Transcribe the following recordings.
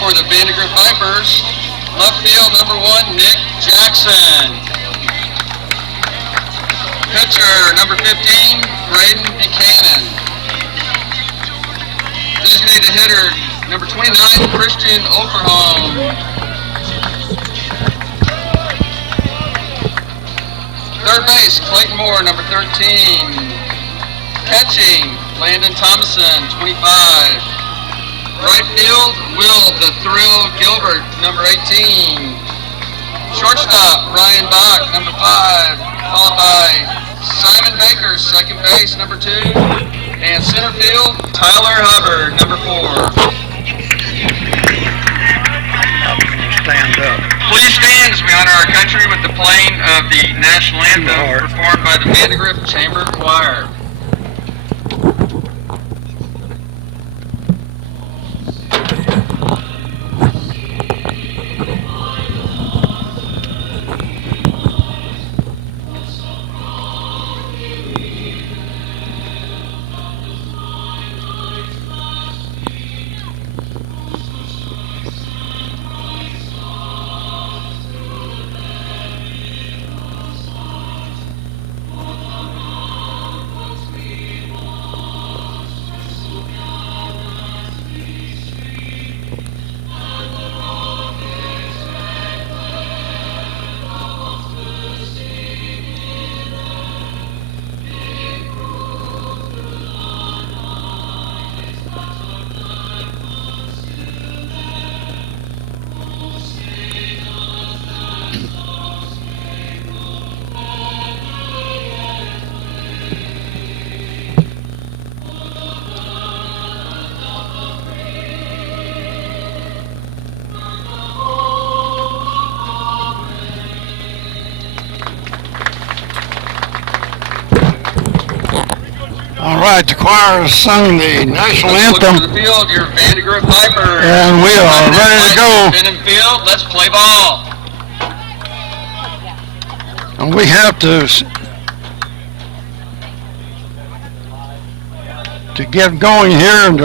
for the Vandegrift Vipers, left field number 1, Nick Jackson. Pitcher number 15, Braden Buchanan. Designated hitter number 29, Christian Overholm. Third base, Clayton Moore, number 13. Catching, Landon Thomason, 25. Right field, Will the Thrill Gilbert, number 18. Shortstop, Ryan Bach, number 5, followed by Simon Baker, second base, number 2. And center field, Tyler Hubbard, number 4. Stand up. Please stand as we honor our country with the playing of the national anthem performed by the Vandegrift Chamber Choir. All right, the choir has sung the national anthem. To the field, your Vandegrift Vipers. And we are ready to go. Spin and field, let's play ball. And we have to get going here, and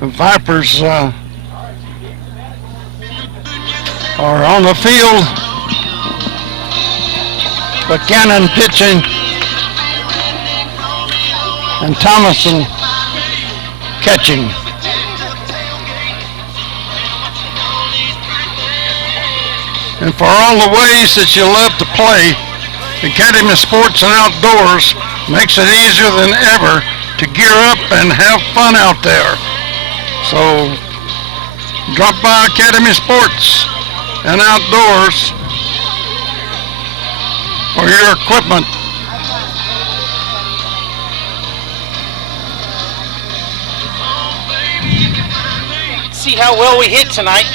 the Vipers are on the field. Buchanan pitching and Thomason catching. And for all the ways that you love to play, Academy Sports and Outdoors makes it easier than ever to gear up and have fun out there. So drop by Academy Sports and Outdoors for your equipment. See how well we hit tonight.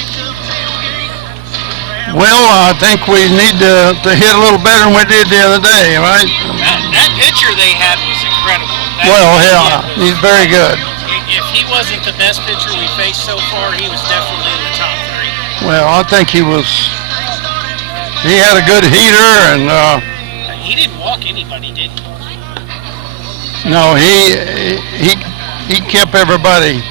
Well, I think we need to hit a little better than we did the other day, right? That pitcher they had was incredible. He's very good. If he wasn't the best pitcher we faced so far, he was definitely in the top 3. Well, I think he had a good heater, and he didn't walk anybody, did he? No, he kept everybody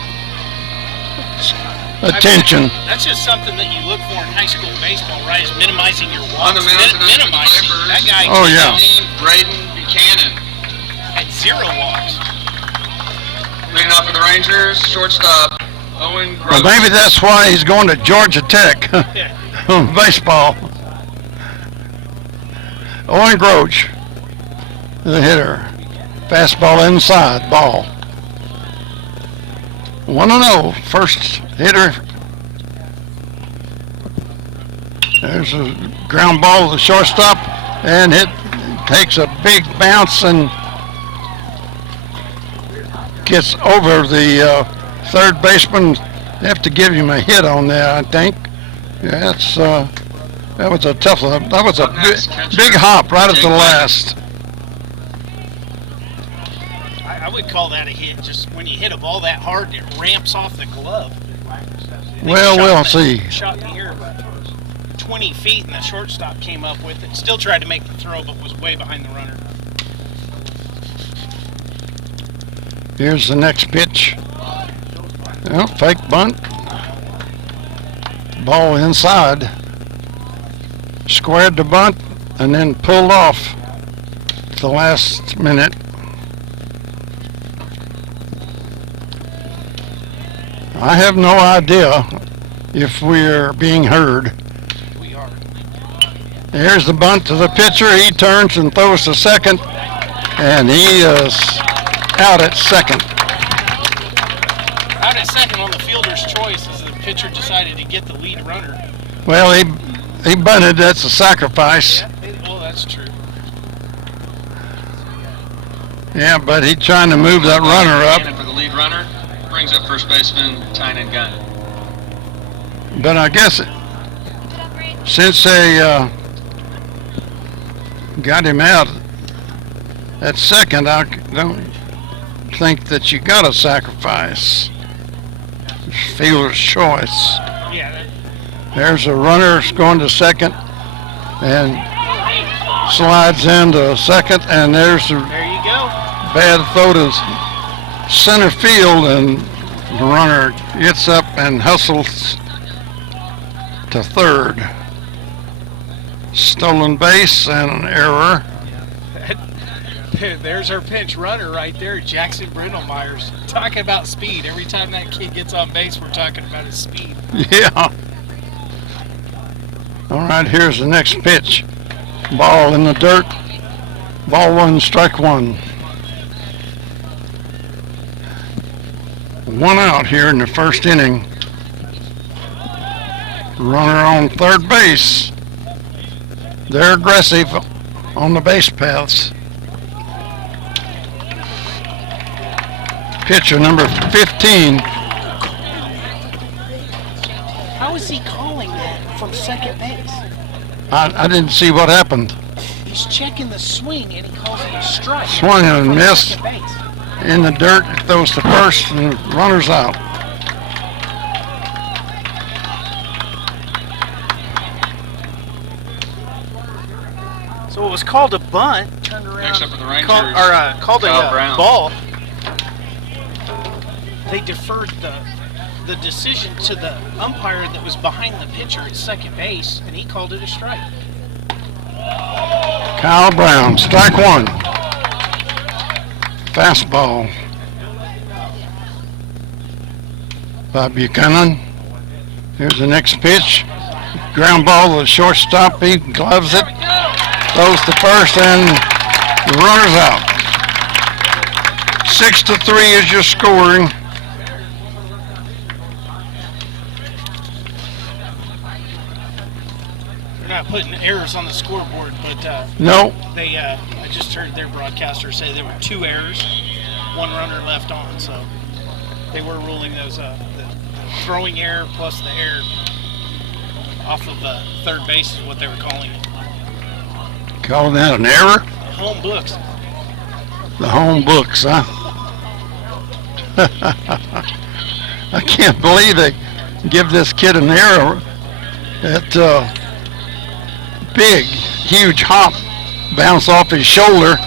attention. That's just something that you look for in high school baseball, right? Is minimizing your walks. On the mound tonight for the Vipers, that guy. Oh yeah. Braden Buchanan had 0 walks. Leading off for the Rangers, shortstop Owen Gross. Well, maybe that's why he's going to Georgia Tech. Baseball. Owen Groach, the hitter. Fastball inside, ball. 1-0, first hitter. There's a ground ball to the shortstop, and it takes a big bounce and gets over the third baseman. They have to give him a hit on there, I think. Yeah, that was a tough one. That was a big hop right at the last. I would call that a hit. Just when you hit a ball that hard, it ramps off the glove. Well, we'll see. Shot in the air about 20 feet, and the shortstop came up with it. Still tried to make the throw, but was way behind the runner. Here's the next pitch. Well, fake bunt. Ball inside. Squared the bunt and then pulled off at the last minute. I have no idea if we're being heard. We are. Here's the bunt to the pitcher. He turns and throws to second, and he is out at second. Out at second on the fielder's choice as the pitcher decided to get the lead runner. Well, he bunted. That's a sacrifice. Yeah, well, that's true. Yeah, but he's trying to move that runner up. For the lead runner, brings up first baseman Tynan Gunn. But I guess since they got him out at second, I don't think that you got to sacrifice. Fielder's choice. Yeah. There's a runner going to second and slides into second, and there's a There you go. bad throw to center field, and the runner gets up and hustles to third. Stolen base and an error. There's our pinch runner right there, Jackson Brindlemeyer's. Talking about speed. Every time that kid gets on base, we're talking about his speed. Yeah. All right, here's the next pitch. Ball in the dirt. Ball one, strike one. One out here in the first inning. Runner on third base. They're aggressive on the base paths. Pitcher number 15. How is he calling that from second base? I didn't see what happened. He's checking the swing and he calls it a strike. Swung and From missed. second base. In the dirt, it throws to first, and the runner's out. So it was called a bunt. Turned around. Next up for the Rangers, Called a Kyle Brown. ball. They deferred the decision to the umpire that was behind the pitcher at second base, and he called it a strike. Kyle Brown, strike one. Fastball by Buchanan. Here's the next pitch. Ground ball to the shortstop. He gloves it. Throws to first, and the runner's out. 6-3 is your scoring. They're not putting errors on the scoreboard, but No, they I just heard their broadcaster say there were 2 errors, 1 runner left on, so they were ruling those the throwing error plus the error off of third base is what they were calling it. calling that an error. Home books. The home books, huh? I can't believe they give this kid an error. That big, huge hop bounced off his shoulder.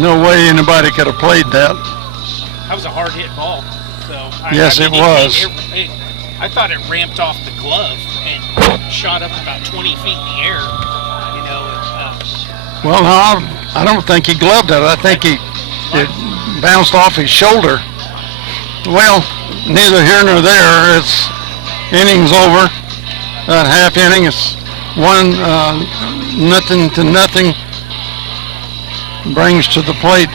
No way anybody could have played that. That was a hard hit ball. So Yes, it was. I thought it ramped off the glove and shot up about 20 feet in the air. You know. Well, no, I don't think he gloved it. I think it bounced off his shoulder. Well, neither here nor there. It's innings over. That half inning is 1-0. Brings to the plate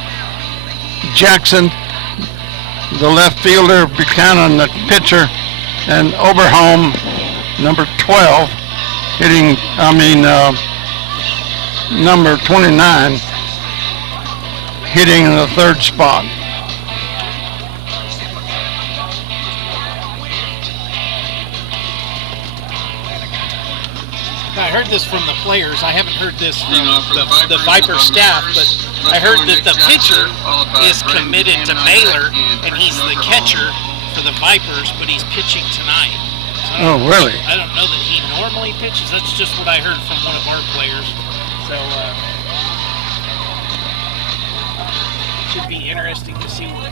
Jackson, the left fielder, Buchanan, the pitcher, and Oberholm, number 12, number 29, hitting in the third spot. I heard this from the players. I haven't heard this from for the Viper staff, but I heard that the pitcher is committed to Baylor, and he's the catcher for the Vipers, but he's pitching tonight. So Oh, really? I don't know that he normally pitches. That's just what I heard from one of our players. So should be interesting to see what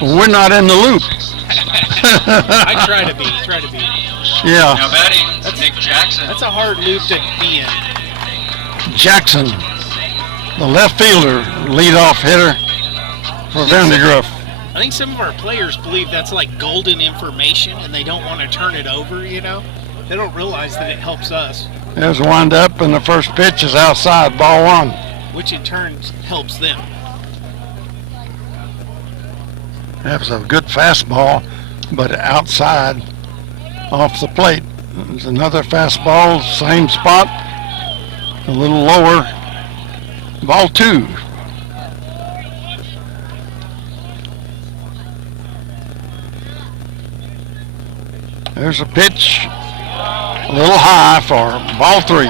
We're not in the loop. I try to be. Yeah. Now batting, Nick Jackson. That's a hard loop to be in. Jackson, the left fielder, leadoff hitter for Vandegrift. I think some of our players believe that's like golden information, and they don't want to turn it over, you know? They don't realize that it helps us, There's a wind up, and the first pitch is outside, ball 1. which in turn helps them. That was a good fastball, but outside off the plate. There's another fastball, same spot, a little lower, ball 2. There's a pitch, a little high for ball 3.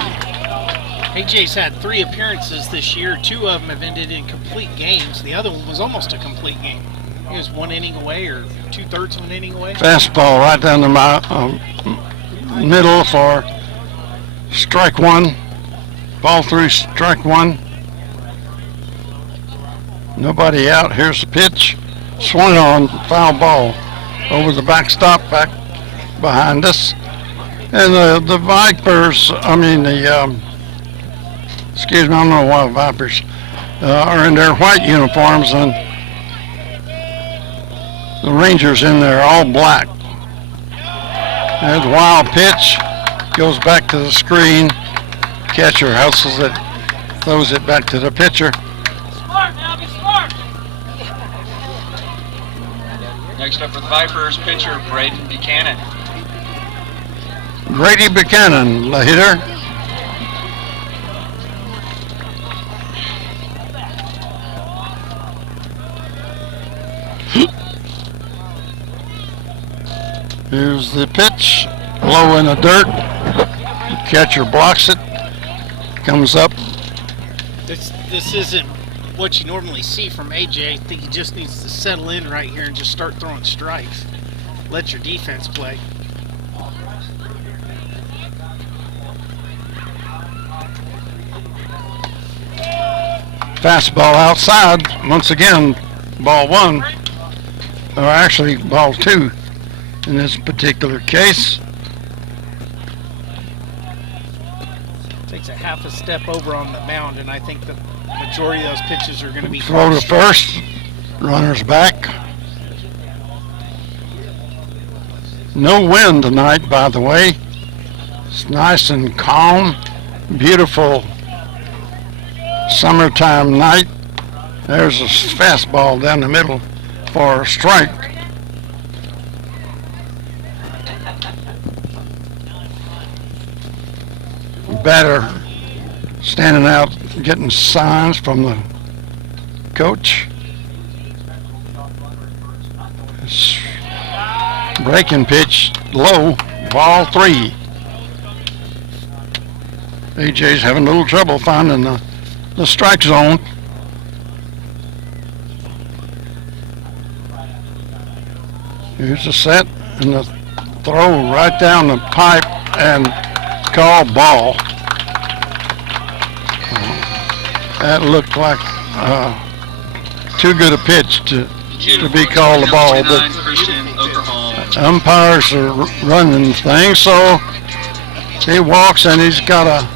AJ's had 3 appearances this year. 2 of them have ended in complete games. The other one was almost a complete game. He was 1 inning away, or 2/3 of an inning away. Fastball right down the middle for strike 1. Ball 3, strike 1. Nobody out. Here's the pitch. Swung on, foul ball over the backstop, back behind us. And the Vipers, excuse me, I don't know why Vipers are in their white uniforms, and the Rangers in there all black. There's a wild pitch, goes back to the screen. Catcher hustles it, throws it back to the pitcher. Smart now, be smart. Next up for the Vipers, pitcher Braden Buchanan. Grady Buchanan, the hitter. Here's the pitch, low in the dirt. Catcher blocks it, comes up. This isn't what you normally see from AJ. I think he just needs to settle in right here and just start throwing strikes. Let your defense play. Fastball outside, once again, ball 1, or actually ball 2 in this particular case. Takes a half a step over on the mound, and I think the majority of those pitches are going to be Throw to first, runners back. No wind tonight, by the way. It's nice and calm, beautiful summertime night. There's a fastball down the middle for a strike. Batter standing out, getting signs from the coach. It's breaking pitch, low, ball 3. AJ's having a little trouble finding the strike zone. Here's the set and the throw right down the pipe and called ball. That looked like too good a pitch to be called a ball, but umpires are running things, so he walks and he's got a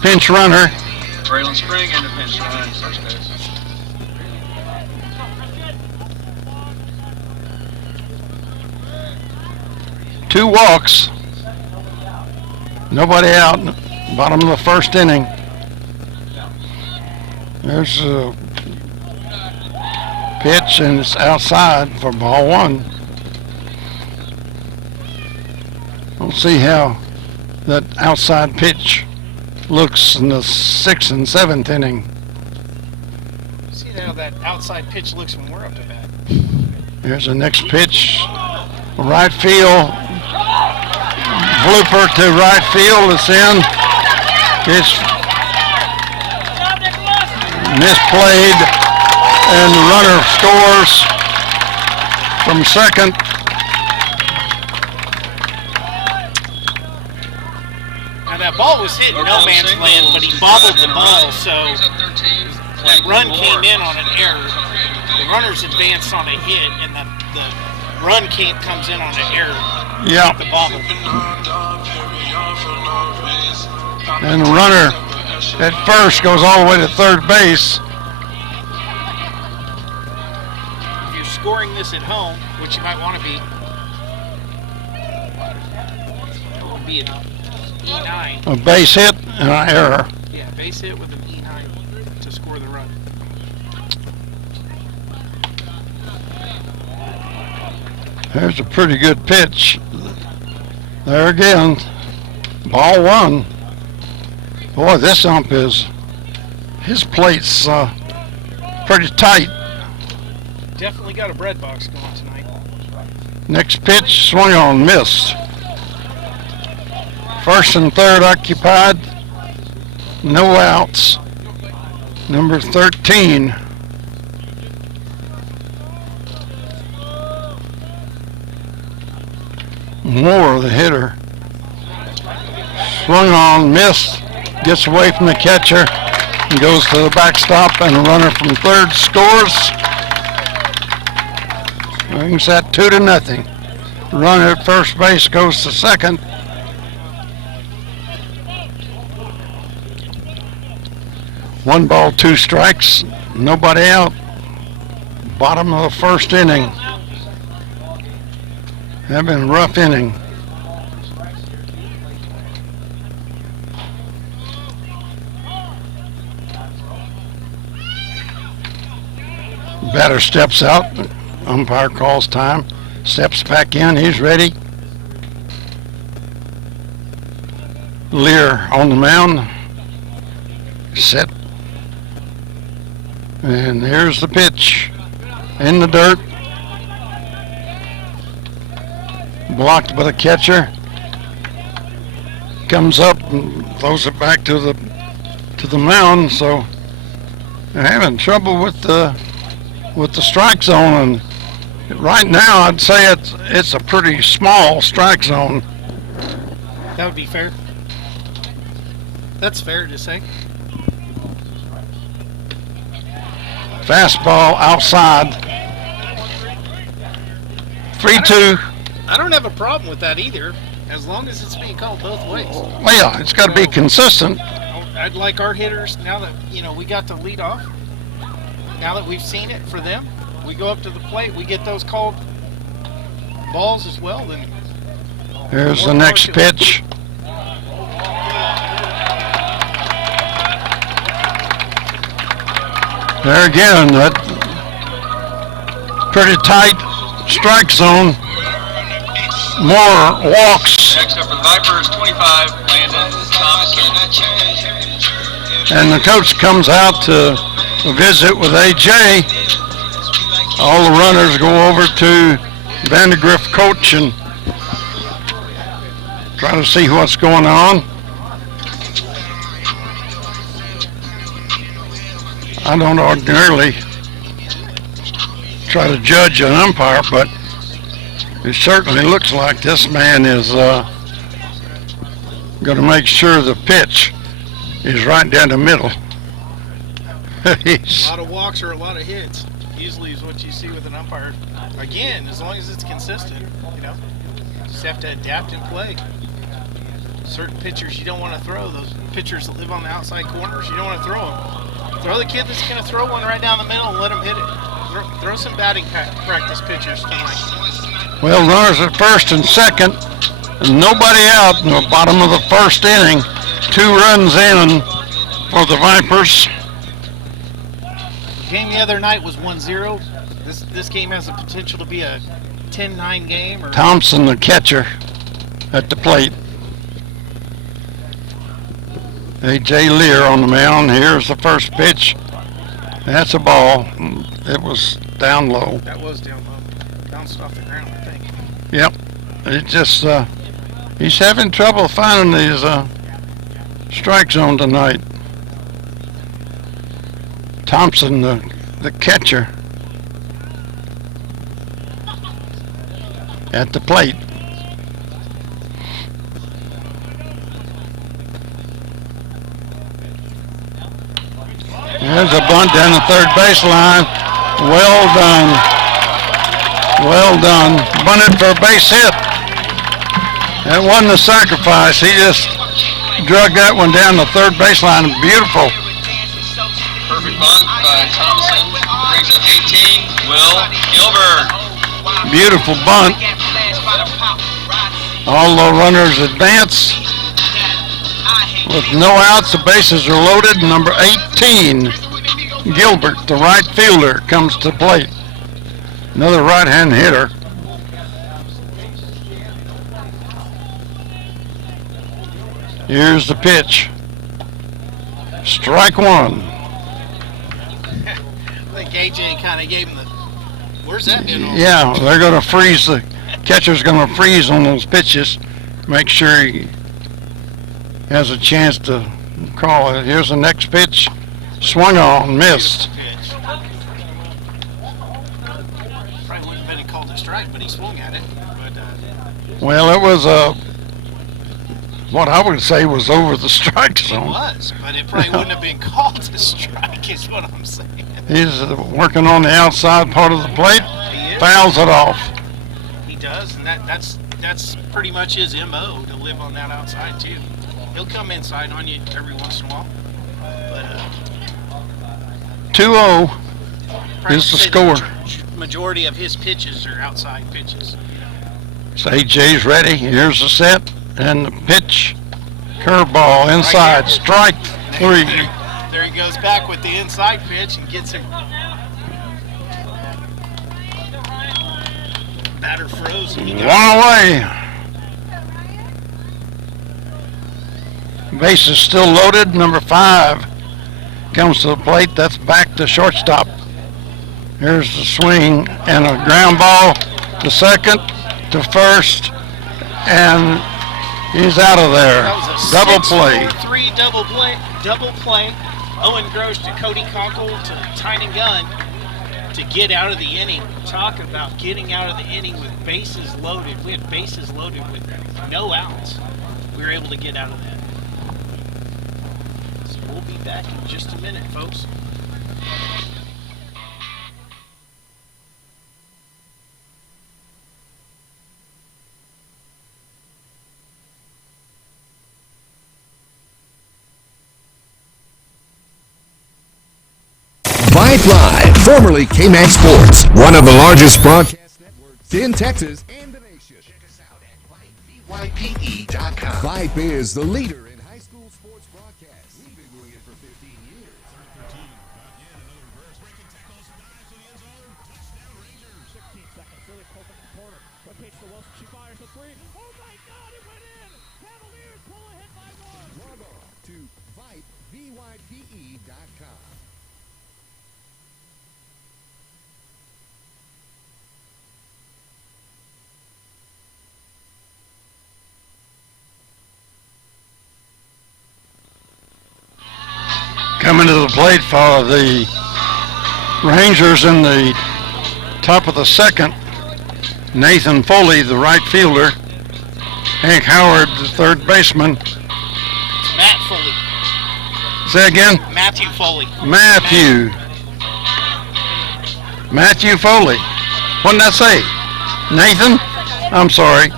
pinch runner. Braylon Spring and the pinch run, first base. Two walks, nobody out, bottom of the first inning. There's a pitch and it's outside for ball 1. We'll see how that outside pitch looks in the 6th and 7th inning. See how that outside pitch looks when we're up to bat. Here's the next pitch, right field, blooper to right field. It's in. It's misplayed, and the runner scores from second. Now that ball was hit in no man's land, but he bobbled the ball, so that run came in on an error. The runners advanced on a hit, and the run comes in on an error. Yeah. The bobble. And the runner at first goes all the way to third base. If you're scoring this at home, which you might want to be, it will be an E9. A base hit and an error. Yeah, base hit with an E9 to score the run. There's a pretty good pitch. There again. Ball one. Boy, this ump his plate's pretty tight. Definitely got a bread box going tonight. Next pitch, swung on, missed. First and third occupied. No outs. Number 13. Moore, the hitter. Swung on, missed. Gets away from the catcher and goes to the backstop, and the runner from third scores. Brings that 2-0. The runner at first base goes to second. One ball, two strikes, nobody out. Bottom of the first inning. That been a rough inning. Batter steps out. Umpire calls time. Steps back in. He's ready. Lear on the mound. Set. And here's the pitch. In the dirt. Blocked by the catcher. Comes up and throws it back to the mound. So they're having trouble with the strike zone, and right now I'd say it's a pretty small strike zone. That would be fair. That's fair to say. Fastball outside. 3-2. I don't have a problem with that either, as long as it's being called both ways. Well, yeah, it's got to be consistent. I'd like our hitters, now that we got to lead off, now that we've seen it for them, we go up to the plate, we get those called balls as well. Then here's the next pitch. There again, that pretty tight strike zone. More walks. Next up for the Vipers, 25, Landon Thompson. And the coach comes out to visit with AJ. All the runners go over to Vandegrift coach and try to see what's going on. I don't ordinarily try to judge an umpire, but it certainly looks like this man is going to make sure the pitch is right down the middle. A lot of walks or a lot of hits usually is what you see with an umpire. Again, as long as it's consistent, just have to adapt and play. Certain pitchers you don't want to throw. Those pitchers that live on the outside corners, you don't want to throw them. Throw the kid that's going to throw one right down the middle and let him hit it. Throw some batting practice pitchers tonight. Well, runners at first and second, and nobody out in the bottom of the first inning. 2 runs in for the Vipers. The game the other night was 1-0. This game has the potential to be a 10-9 game. Thompson, the catcher, at the plate. AJ Lear on the mound. Here's the first pitch. That's a ball. It was down low. That was down low. Bounced off the ground, I think. Yep. It just, he's having trouble finding these strike zone tonight. Thompson, the catcher, at the plate. There's a bunt down the third baseline. Well done. Well done. Bunted for a base hit. That wasn't a sacrifice. He just drug that one down the third baseline. Beautiful. Perfect bunt by Thompson. Brings up 18. Will Gilbert. Beautiful bunt. All the runners advance. With no outs, the bases are loaded. Number 18, Gilbert, the right fielder, comes to the plate. Another right-hand hitter. Here's the pitch. Strike one. I think AJ kind of gave him the, where's that been on? Yeah, they're going to freeze. The catcher's going to freeze on those pitches. Make sure he has a chance to call it. Here's the next pitch. Swung on, missed. Probably wouldn't have been called a strike, but he swung at it. But, Well, it was what I would say was over the strike it zone. was, but it probably wouldn't have been called a strike, is what I'm saying. He's working on the outside part of the plate. He is. Fouls it off. He does, and that's pretty much his MO, to live on that outside too. He'll come inside on you every once in a while, but 2-0 probably is the say score. Majority of his pitches are outside pitches. So AJ's ready. Here's the set and the pitch. Curveball inside. Strike three. There he goes back with the inside pitch and gets him. Batter froze. And he got One away. Base is still loaded. Number 5 comes to the plate. That's back to shortstop. Here's the swing and a ground ball to second, to first, and he's out of there. That was a Double play. 6-4-3 double play. Owen Gross to Cody Conkle to Tynan Gunn to get out of the inning. Talk about getting out of the inning with bases loaded. We had bases loaded with no outs. We were able to get out of that. So we'll be back in just a minute, folks. Vype Live, formerly KMAX Sports, one of the largest broadcast networks in Texas and the nation. Check us out at VypeE.com. Vype is the leader in high school sports broadcasts. We've been doing it for 15 years. Log on to VypeE.com. Coming to the plate for the Rangers in the top of the second. Nathan Foley, the right fielder. Hank Howard, the third baseman. Matt Foley. Say again? Matthew Foley. Matthew Foley. What did I say? Nathan? I'm sorry.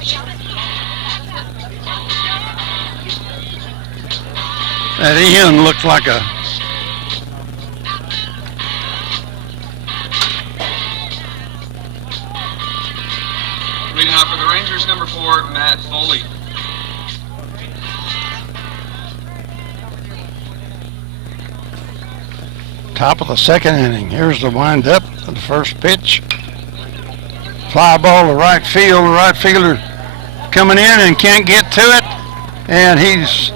That Ian looked like a... Leading off for the Rangers, number 4, Matt Foley. Top of the second inning. Here's the windup of the first pitch. Fly ball to right field. The right fielder coming in and can't get to it. And he's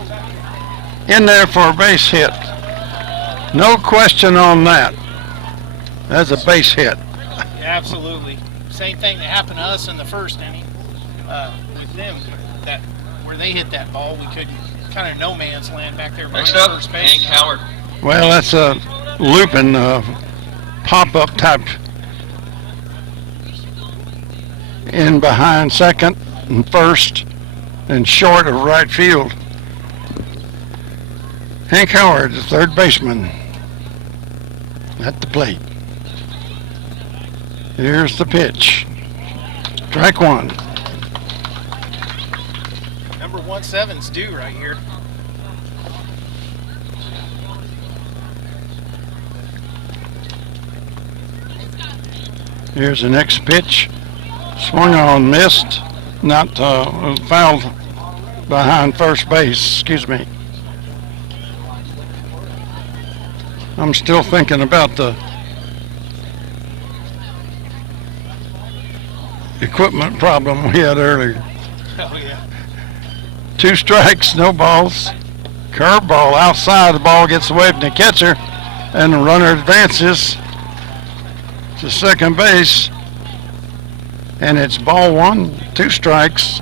in there for a base hit. No question on that. That's a base hit. Absolutely. Same thing that happened to us in the first inning with them. That where they hit that ball, we couldn't, kind of no man's land back there behind Next up, first base. Hank Howard. Well, that's a looping pop-up type in behind second and first and short of right field. Hank Howard, the third baseman. at the plate. Here's the pitch. Strike one. Number 17's due right here. Here's the next pitch. Swung on, missed. Not fouled behind first base. Excuse me. I'm still thinking about the equipment problem we had earlier. Oh, yeah. 2 strikes, no balls. Curveball outside. The ball gets away from the catcher, and the runner advances to second base. And it's ball 1, 2 strikes,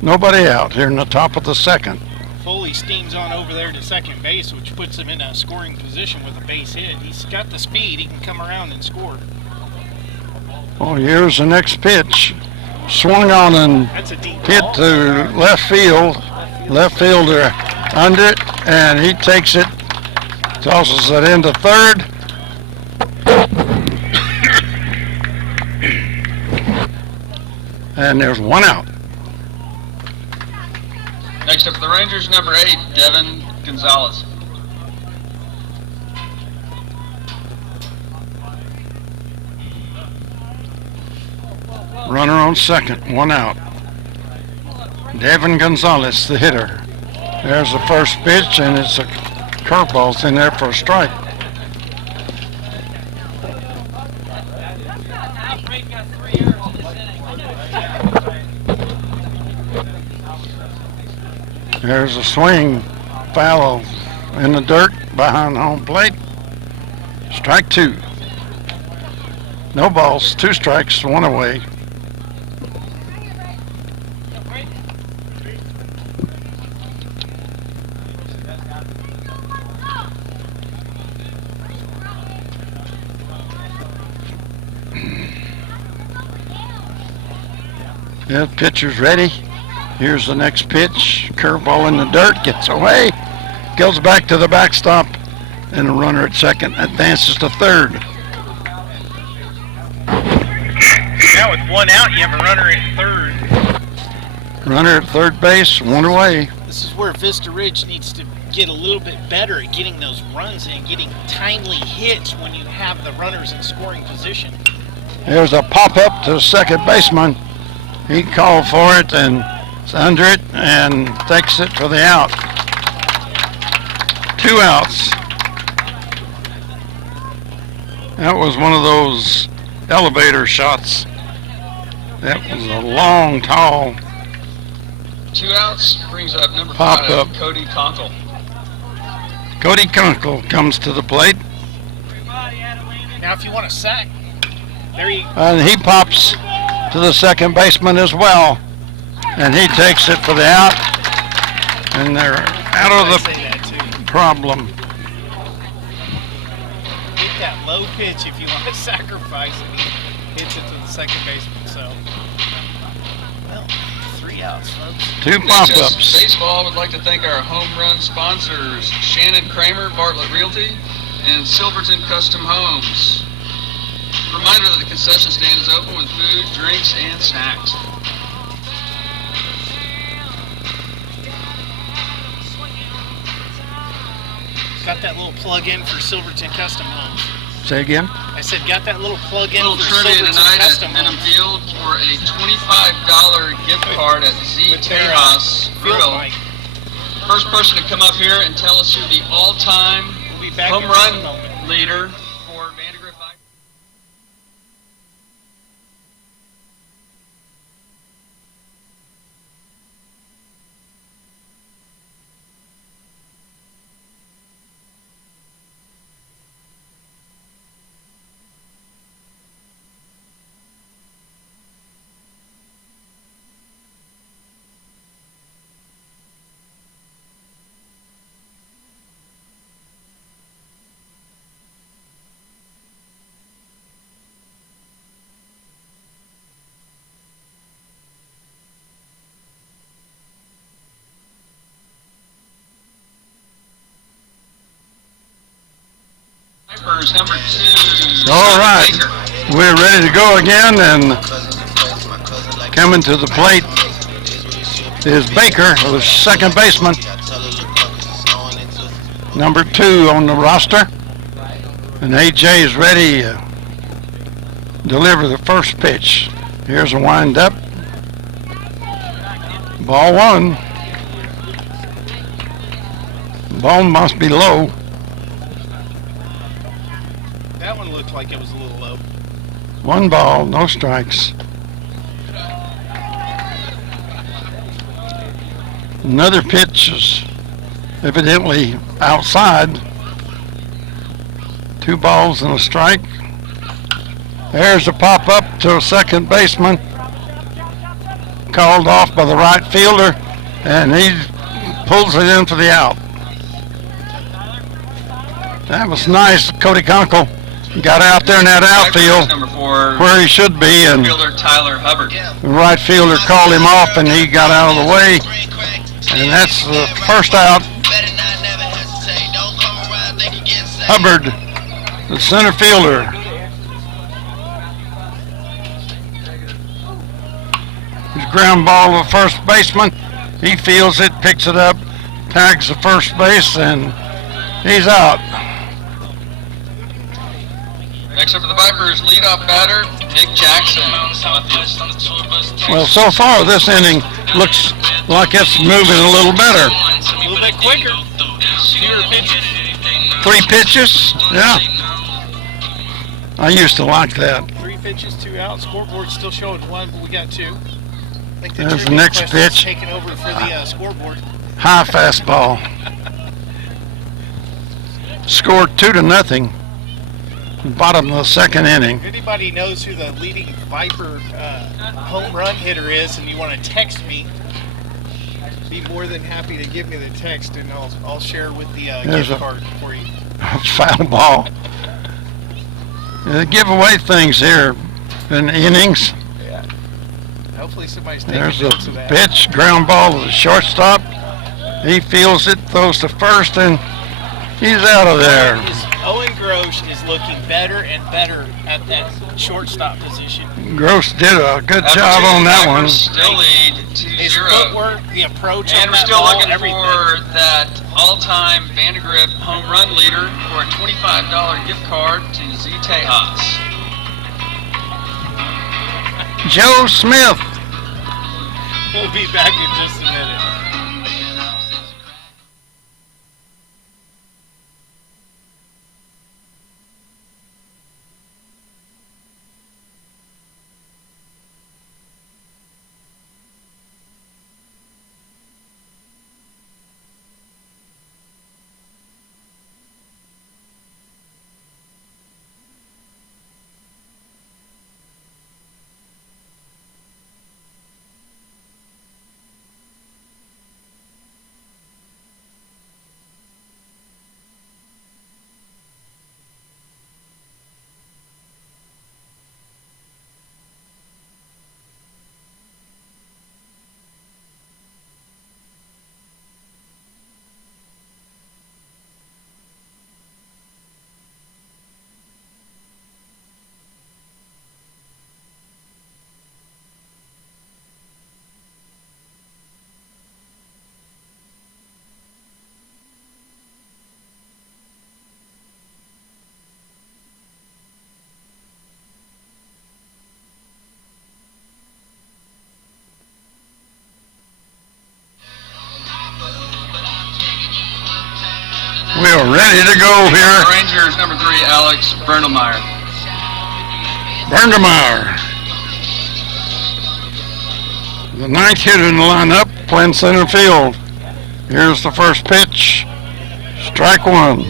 nobody out here in the top of the second. Foley steams on over there to second base, which puts him in a scoring position with a base hit. He's got the speed. He can come around and score. Well, here's the next pitch. Swung on and That's a deep hit ball. to left field. Left fielder under it, and he takes it, tosses it into third. And there's 1 out. Next up for the Rangers, number 8, Devin Gonzalez. Runner on second, 1 out. Devin Gonzalez, the hitter. There's the first pitch, and it's a curveball's in there for a strike. There's a swing, foul in the dirt behind home plate. Strike 2. No balls, 2 strikes, 1 away. Yeah, pitcher's ready. Here's the next pitch. Curveball in the dirt, gets away, goes back to the backstop, and the runner at second advances to third. Now with 1 out, you have a runner at third. Runner at third base, 1 away. This is where Vista Ridge needs to get a little bit better at getting those runs in, getting timely hits when you have the runners in scoring position. There's a pop-up to the second baseman. He called for it and it's under it and takes it for the out. 2 outs. That was one of those elevator shots. That was a long, tall 2 outs brings up number Pop 5, up. Cody Conkle. Cody Kunkel comes to the plate, Now if you want to sack, there you and he pops to the second baseman as well, and he takes it for the out, and they're out of say the that too. problem. Hit that low pitch if you want to sacrifice it. Hits it to the second baseman. So, well, 3 outs, folks. 2 VHS pop-ups. Baseball would like to thank our home run sponsors, Shannon Kramer, Bartlett Realty, and Silverton Custom Homes. Reminder that the concession stand is open with food, drinks, and snacks. Got that little plug-in for Silverton Custom Homes. Say again? I said, got that little plug-in Little for trivia Silverton tonight at Custom Minham Homes. Field for a $25 gift card at Z With their, Tejas Field Grill. mic. First person to come up here and tell us who the all-time We'll be back home in just a run moment. leader for Vandegrift Vype. Vipers, number 2. All right. Baker. We're ready to go again, and coming to the plate is Baker, the second baseman, number 2 on the roster. And AJ is ready to deliver the first pitch. Here's a wind up. Ball 1. Ball must be low. That one looked like it was a little low. 1 ball, no strikes. Another pitch is evidently outside. 2 balls and a strike. There's a pop up to a second baseman. Called off by the right fielder, and he pulls it in for the out. That was nice. Cody Conkle got out there in that outfield Number 4. where he should be, and Fielder Tyler Hubbard. the right fielder called him off, and he got out of the way. And that's the first out. Hubbard, the center fielder. His ground ball to the first baseman. He fields it, picks it up, tags the first base, and he's out. Next up for the Vipers, leadoff batter, Nick Jackson. Well, so far this inning looks like it's moving a little better. A little bit quicker. Fewer pitches. 3 pitches? Yeah. I used to like that. 3 pitches, 2 outs. Scoreboard's still showing 1, but we got 2. I think There's the trivia next question's pitch. taking over for the scoreboard. High fastball. Scored 2-0. Bottom of the second inning. If anybody knows who the leading Viper home run hitter is and you want to text me, be more than happy to give me the text, and I'll share with the There's gift a- card for you. Foul ball. They give away things here in innings. Yeah. Hopefully somebody's taking There's notes a of that. pitch, ground ball to the shortstop. He fields it, throws to first, and he's out of there. Owen Grosh is looking better and better at that shortstop position. Gross did a good After job 2, on that Vipers one. Still lead His 2-0. footwork, the approach And on we're that still ball, looking everything. for that all-time Vandegrift home run leader for a $25 gift card to Z Tejas. Joe Smith. We'll be back in just a minute. We're ready to go here. Rangers, number 3, Alex Bernemeyer. Bernemeyer, the 9th hitter in the lineup, playing center field. Here's the first pitch. Strike 1.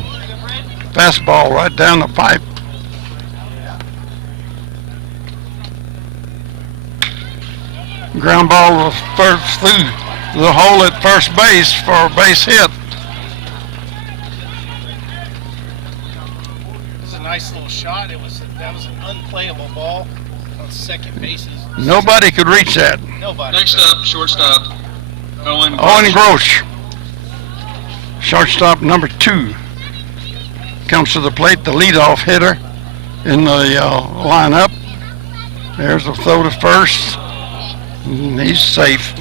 Fastball right down the pipe. Ground ball through the hole at first base for a base hit. It's a nice little shot. That was an unplayable ball on second bases. Nobody could reach that. Nobody. Next up, shortstop, Owen Owen Grosh, shortstop number 2. comes to the plate, the leadoff hitter in the lineup. There's a throw to first. And he's safe.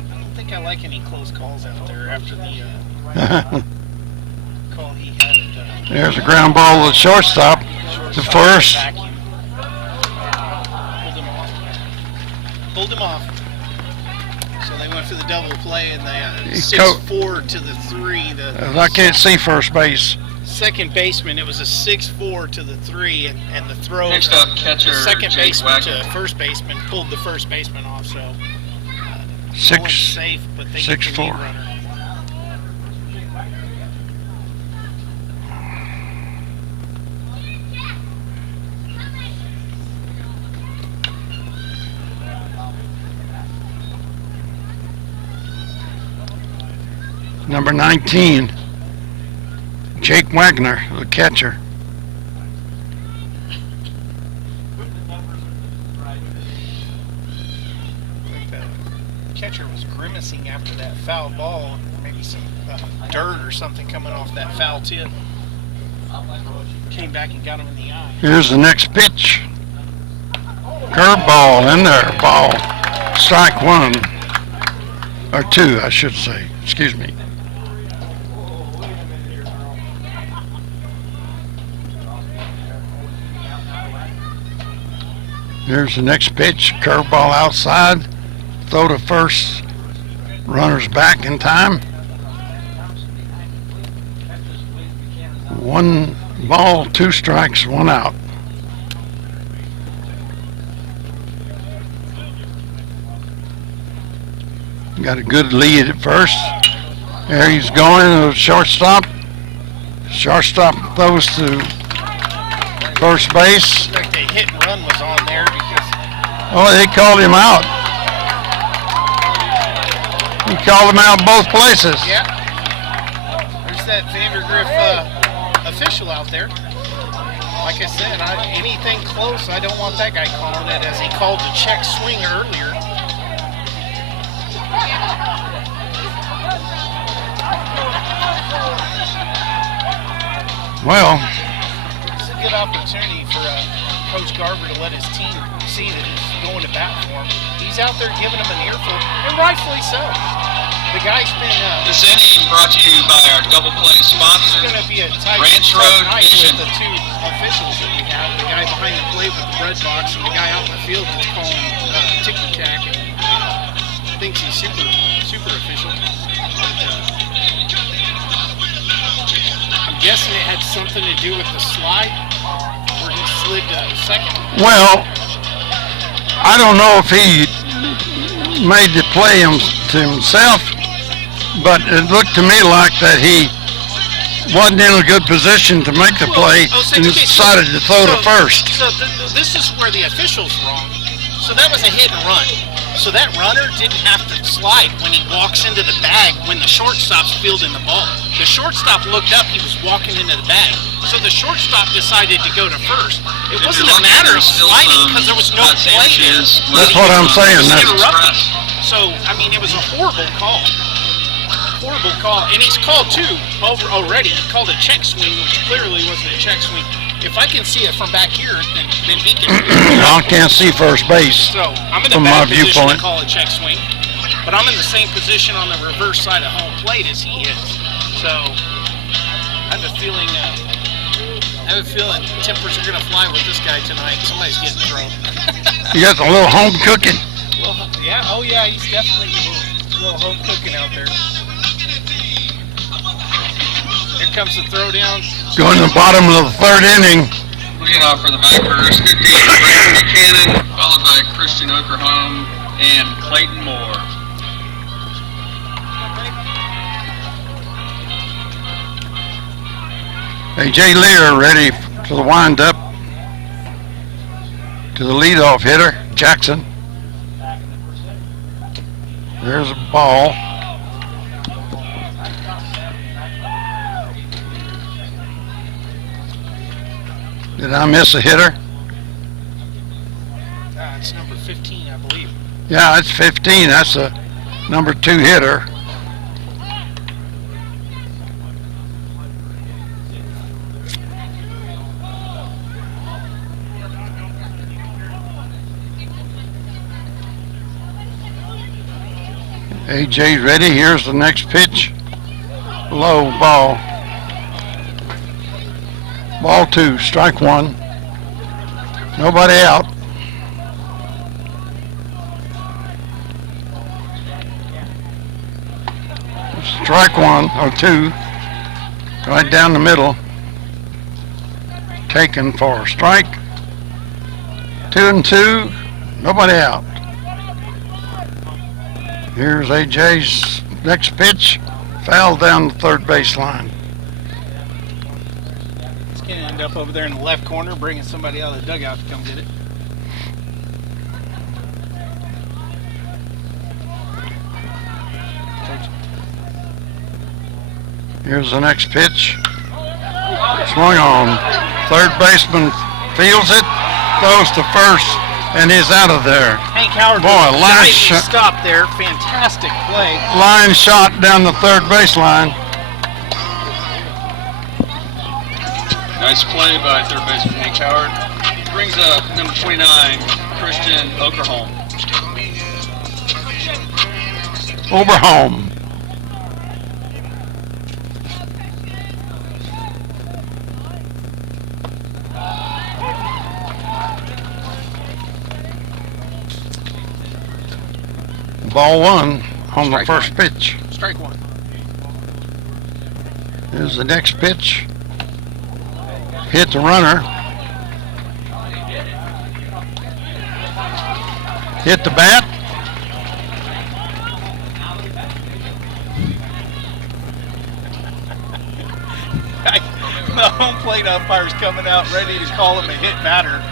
I don't think I like any close calls out there after the call he had. There's a ground ball to the shortstop. To first. Pulled him off. So they went for the double play, and they 6-4 to the 3. I can't see first base. Second baseman, it was a 6-4 to the 3, and the throw. Next up, catcher the second Jake baseman Wagner. to first baseman pulled the first baseman off. So no one's 6 safe, but they get the 6-4. lead runner. Number 19, Jake Wagner, the catcher. The catcher was grimacing after that foul ball. Maybe some dirt or something coming off that foul tip. Came back and got him in the eye. Here's the next pitch. Curveball in there, ball. Strike 1. Or 2, I should say. Excuse me. Here's the next pitch, curveball outside, throw to first, runner's back in time. 1 ball, 2 strikes, 1 out. Got a good lead at first. There he's going to the shortstop. Shortstop throws to first base. Like the hit and run was on there because Oh, they called him out. He called him out both places. yeah, there's that Vandegrift official out there. Like I said, anything close, I don't want that guy calling it, as he called the check swing earlier. Well, It's a good opportunity for Coach Garber to let his team see that he's going to bat for him. He's out there giving them an earful, and rightfully so. The guy's been This inning brought to you by our double play it's sponsor. going to be a tight Ranch tough Road night Vision. with the 2 officials that we have. The guy behind the plate with the bread box, and the guy out in the field that's calling ticky-tack and thinks he's super official. I'm guessing it had something to do with the slide where he slid to second. well, I don't know if he made the play to himself, but it looked to me like that he wasn't in a good position to make the play and decided to throw to first. So this is where the official's wrong. So that was a hit and run. So that runner didn't have to slide when he walks into the bag when the shortstop's fielding the ball. The shortstop looked up, he was walking into the bag. So the shortstop decided to go to first. It wasn't a matter of sliding because there was no play there. That's what I'm saying. It was That's, interrupted. So, I mean, it was a horrible call. Horrible call. And he's called 2 over already. He called a check swing, which clearly wasn't a check swing. If I can see it from back here, then he can. I can't see first base. So I'm in a From bad my position viewpoint. to call a check swing, but I'm in the same position on the reverse side of home plate as he is. So I have a feeling tempers are going to fly with this guy tonight. Somebody's getting thrown. You got a little home cooking. Well, yeah, oh yeah, he's definitely a little home cooking out there. Here comes the throw down. Going to the bottom of the 3rd inning. Leading off for the Vipers, 15, Brandon Buchanan, followed by Christian Okerholm and Clayton Moore. A.J. Lear ready for the windup. To the leadoff hitter, Jackson. There's a ball. Did I miss a hitter? It's number 15, I believe. Yeah, it's 15. That's a number 2 hitter. AJ's ready. Here's the next pitch. Low ball. Ball 2, strike 1. Nobody out. Strike 1 or 2. Right down the middle. Taken for a strike. 2-2. Nobody out. Here's AJ's next pitch. Foul down the third baseline. It's going to end up over there in the left corner, bringing somebody out of the dugout to come get it. Here's the next pitch. Swung on. Third baseman fields it, throws to first, and is out of there. Hank Howard, boy, line stop there. Fantastic play. Line shot down the third baseline. Nice play by third baseman Hank Howard. Brings up number 29, Christian Okerholm. Oberholm. Ball 1 on the first pitch. Strike 1. Here's the next pitch. Hit the runner. Hit the bat. The home plate umpire's coming out ready to call him a hit batter.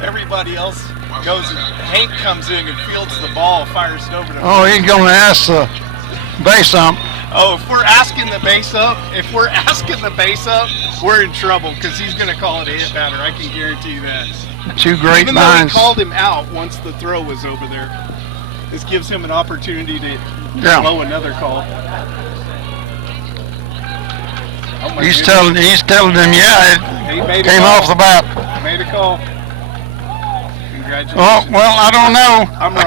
Everybody else goes and Hank comes in and fields the ball, fires it over to him. Oh, he's going to ask the base ump. Oh, if we're asking the base up, we're in trouble because he's going to call it a hit batter. I can guarantee you that. Two great Even minds. though he called him out once the throw was over there, this gives him an opportunity to blow another call. Oh he's telling him, it came off the bat. Made a call. Congratulations. Oh, well, I don't know. I'm wrong.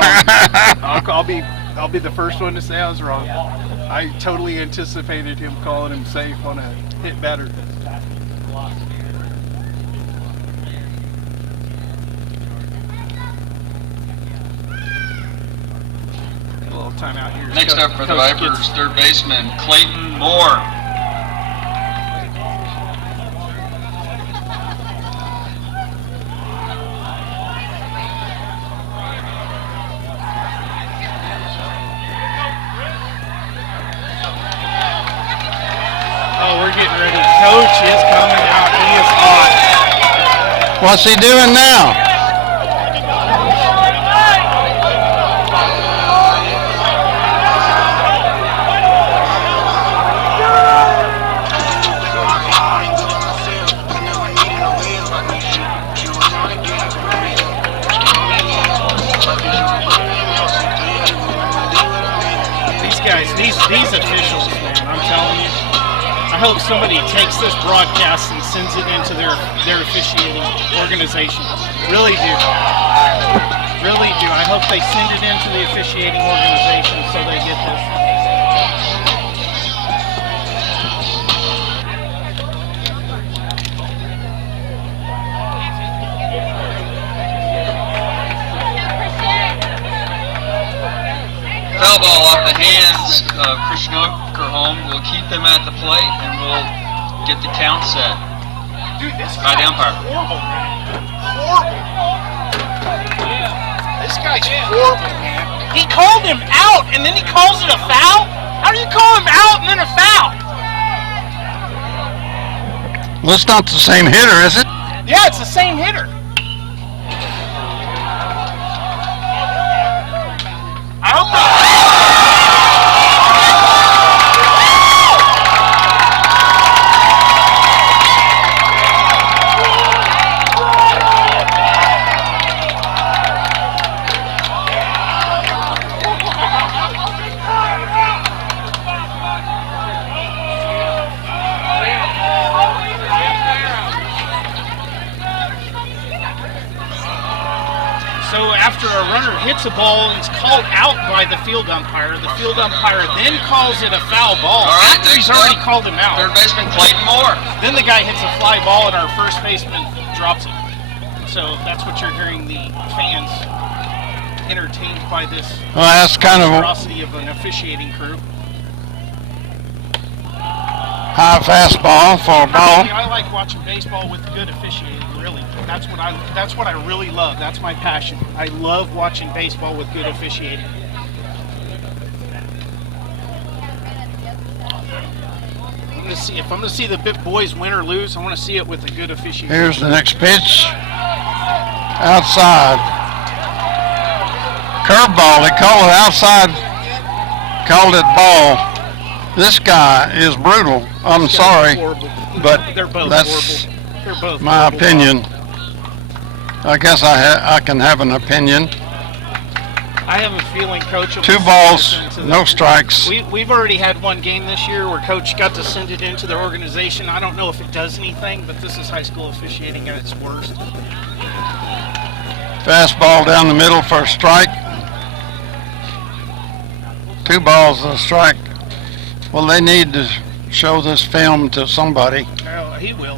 I'll be the first one to say I was wrong. I totally anticipated him calling him safe on a hit batter. A little timeout here. Next up for the Vipers, third baseman Clayton Moore. We're getting ready. Coach is coming out. He is hot. What's he doing now? These guys, these officials, man, I'm telling you. I hope somebody takes this broadcast and sends it into their officiating organization. Really do. Really do. I hope they send it into the officiating organization so they get this. Foul ball off the hands of Christian Okerholm. We'll keep him at the plate and we'll get the count set. Dude, this by the umpire. Horrible, man. Horrible. This guy's horrible, man. He called him out and then he calls it a foul? How do you call him out and then a foul? Well, it's not the same hitter, is it? Yeah, it's the same hitter. I hope they... after a runner hits a ball and is called out by the field umpire then calls it a foul ball All right, after he's next already up, called him out. Third baseman Clayton Moore. Then the guy hits a fly ball and our first baseman drops it. So that's what you're hearing the fans entertained by this Well, that's kind of a monstrosity of an officiating crew. high fastball for a ball. I like watching baseball with good officiating. Really, that's what I really love. That's my passion. I love watching baseball with good officiating. If I'm going to see the boys win or lose, I want to see it with a good officiating. Here's the next pitch. Outside. Curveball. They call it outside. Called it ball. This guy is brutal. I'm sorry, but They're both that's horrible. They're both my horrible. opinion. I guess I can have an opinion. I have a feeling Coach will 2 send balls, this into no strikes. We've already had one game this year where Coach got to send it into their organization. I don't know if it does anything, but this is high school officiating at its worst. Fastball down the middle for a strike. 2 balls and a strike. Well, they need to show this film to somebody. Oh, he will.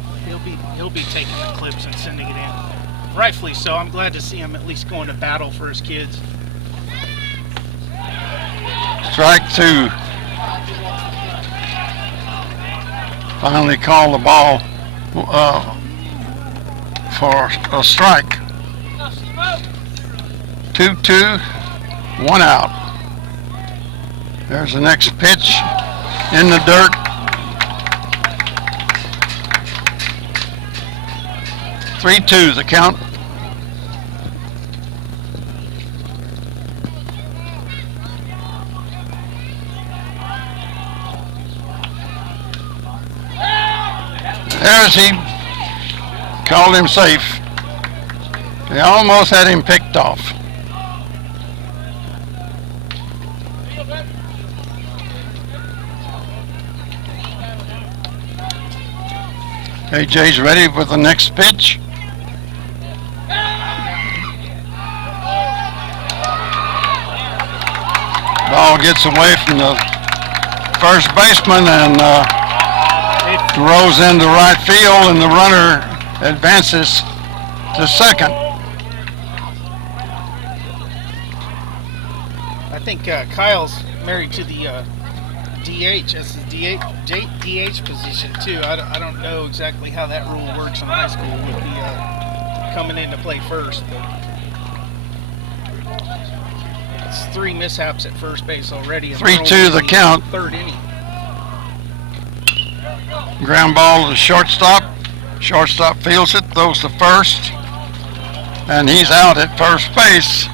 He'll be taking the clips and sending it in. Rightfully so. I'm glad to see him at least going to battle for his kids. Strike 2. Finally call the ball for a strike. 2-2, 1 out. There's the next pitch in the dirt. Three two the count. There's he. Called him safe. They almost had him picked off. AJ's ready for the next pitch. Ball gets away from the first baseman and throws into right field, and the runner advances to second. I think Kyle's married to the DH. That's the DH position too. I don't know exactly how that rule works in high school with the coming in to play first, but it's 3 mishaps at first base already. 3-2 the count. Third inning. Ground ball to shortstop. Shortstop fields it, throws to first, and he's out at first base.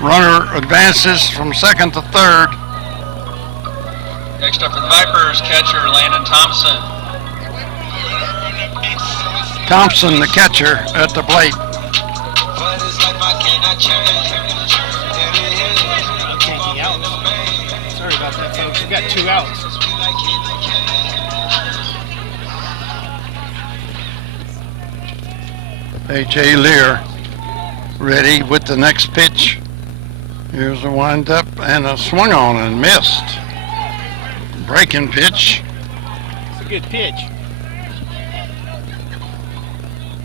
Runner advances from second to third. Next up for the Vipers, catcher Landon Thompson. Thompson, the catcher, at the plate. Taking out. Sorry about that, folks. We've got 2 outs. A.J. Lear ready with the next pitch. Here's a windup and a swung on and missed. Breaking pitch. It's a good pitch.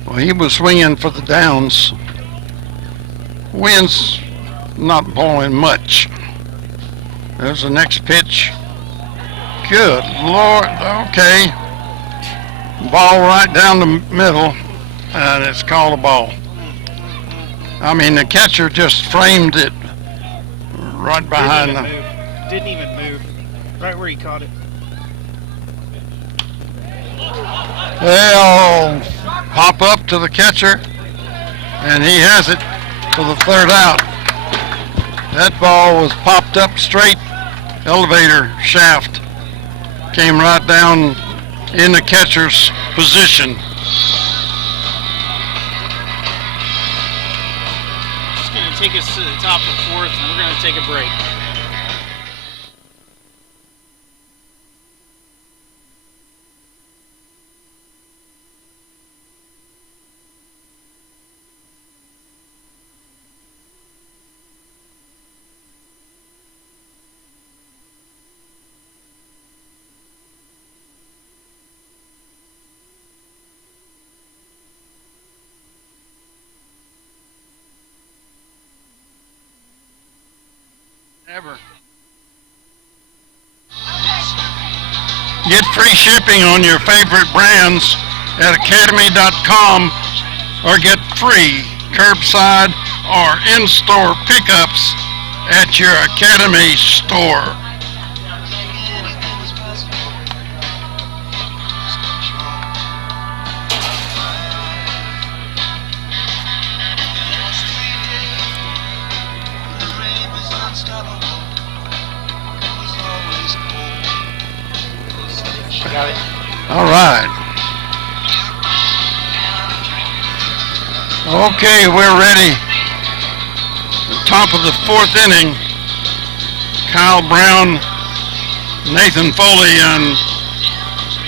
Well, he was swinging for the downs. Wind's not blowing much. There's the next pitch. Good Lord. Okay. Ball right down the middle, and it's called a ball. I mean, the catcher just framed it right behind the... Didn't even move. Right where he caught it. They'll pop up to the catcher, and he has it for the third out. That ball was popped up straight, elevator shaft. Came right down in the catcher's position. Just going to take us to the top of the 4th, and we're going to take a break. Ever. Get free shipping on your favorite brands at academy.com or get free curbside or in-store pickups at your Academy store. Got it. All right. Okay, we're ready. The top of the fourth inning. Kyle Brown, Nathan Foley, and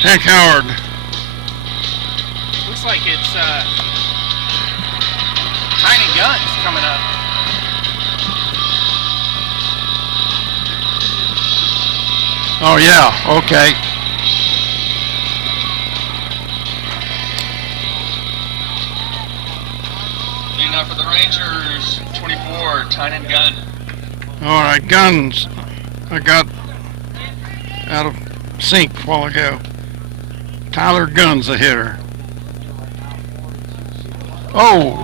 Hank Howard. Looks like it's Tiny Guns coming up. Oh, yeah, okay. Leading up for the Rangers, 24, Tynan Gunn. All right, Guns. I got out of sync a while ago. Tyler Gunn's the hitter. Oh,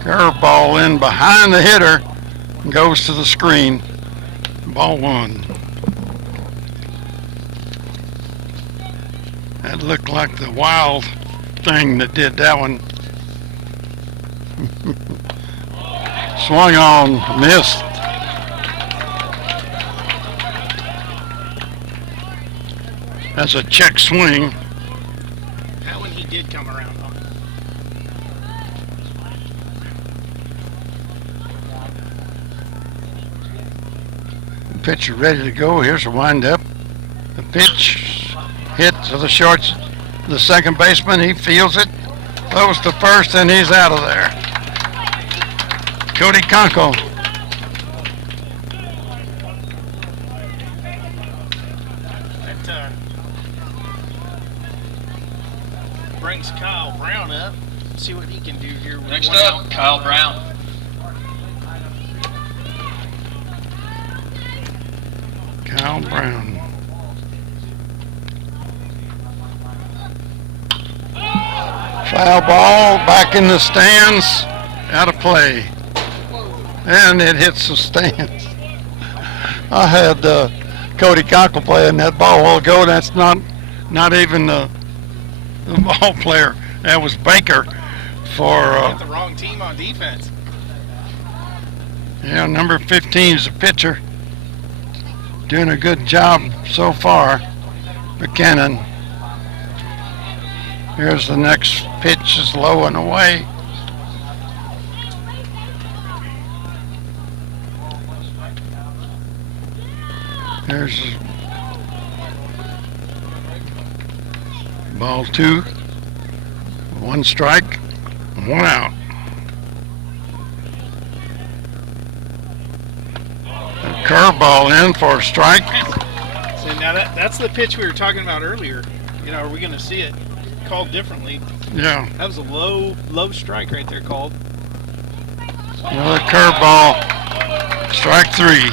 curveball in behind the hitter. Goes to the screen. Ball one. That looked like the wild thing that did that one. Swung on, missed. That's a check swing. That one he did come around on. Pitcher ready to go. Here's a windup. The pitch hit to the shorts. The second baseman, he fields it. Throws to first, and he's out of there. Cody Conkle. That brings Kyle Brown up. See what he can do here. With Next one up, out. Kyle Brown. Kyle Brown. Foul ball, back in the stands, out of play. And it hits the stands. I had Cody Conkle playing that ball a while ago. That's not even the ball player. That was Baker for, Got the wrong team on defense. yeah, number 15 is the pitcher. Doing a good job so far. Buchanan. Here's the next pitch, is low and away. There's ball two. One strike, one out. A curveball in for a strike. So now that's the pitch we were talking about earlier. You know, are we going to see it called differently? Yeah, That was a low strike right there called. another curveball. Strike three.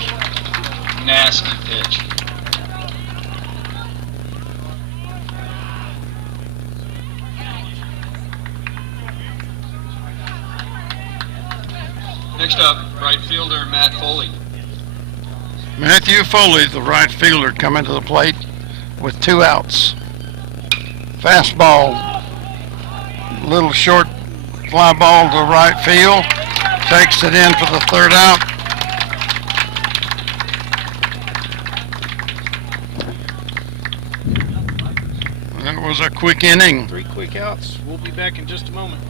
Nasty pitch. Next up, right fielder Matt Foley. Matthew Foley, the right fielder, coming to the plate with two outs. Fastball, little short fly ball to right field. Takes it in for the third out. That was a quick inning. 3 quick outs. We'll be back in just a moment.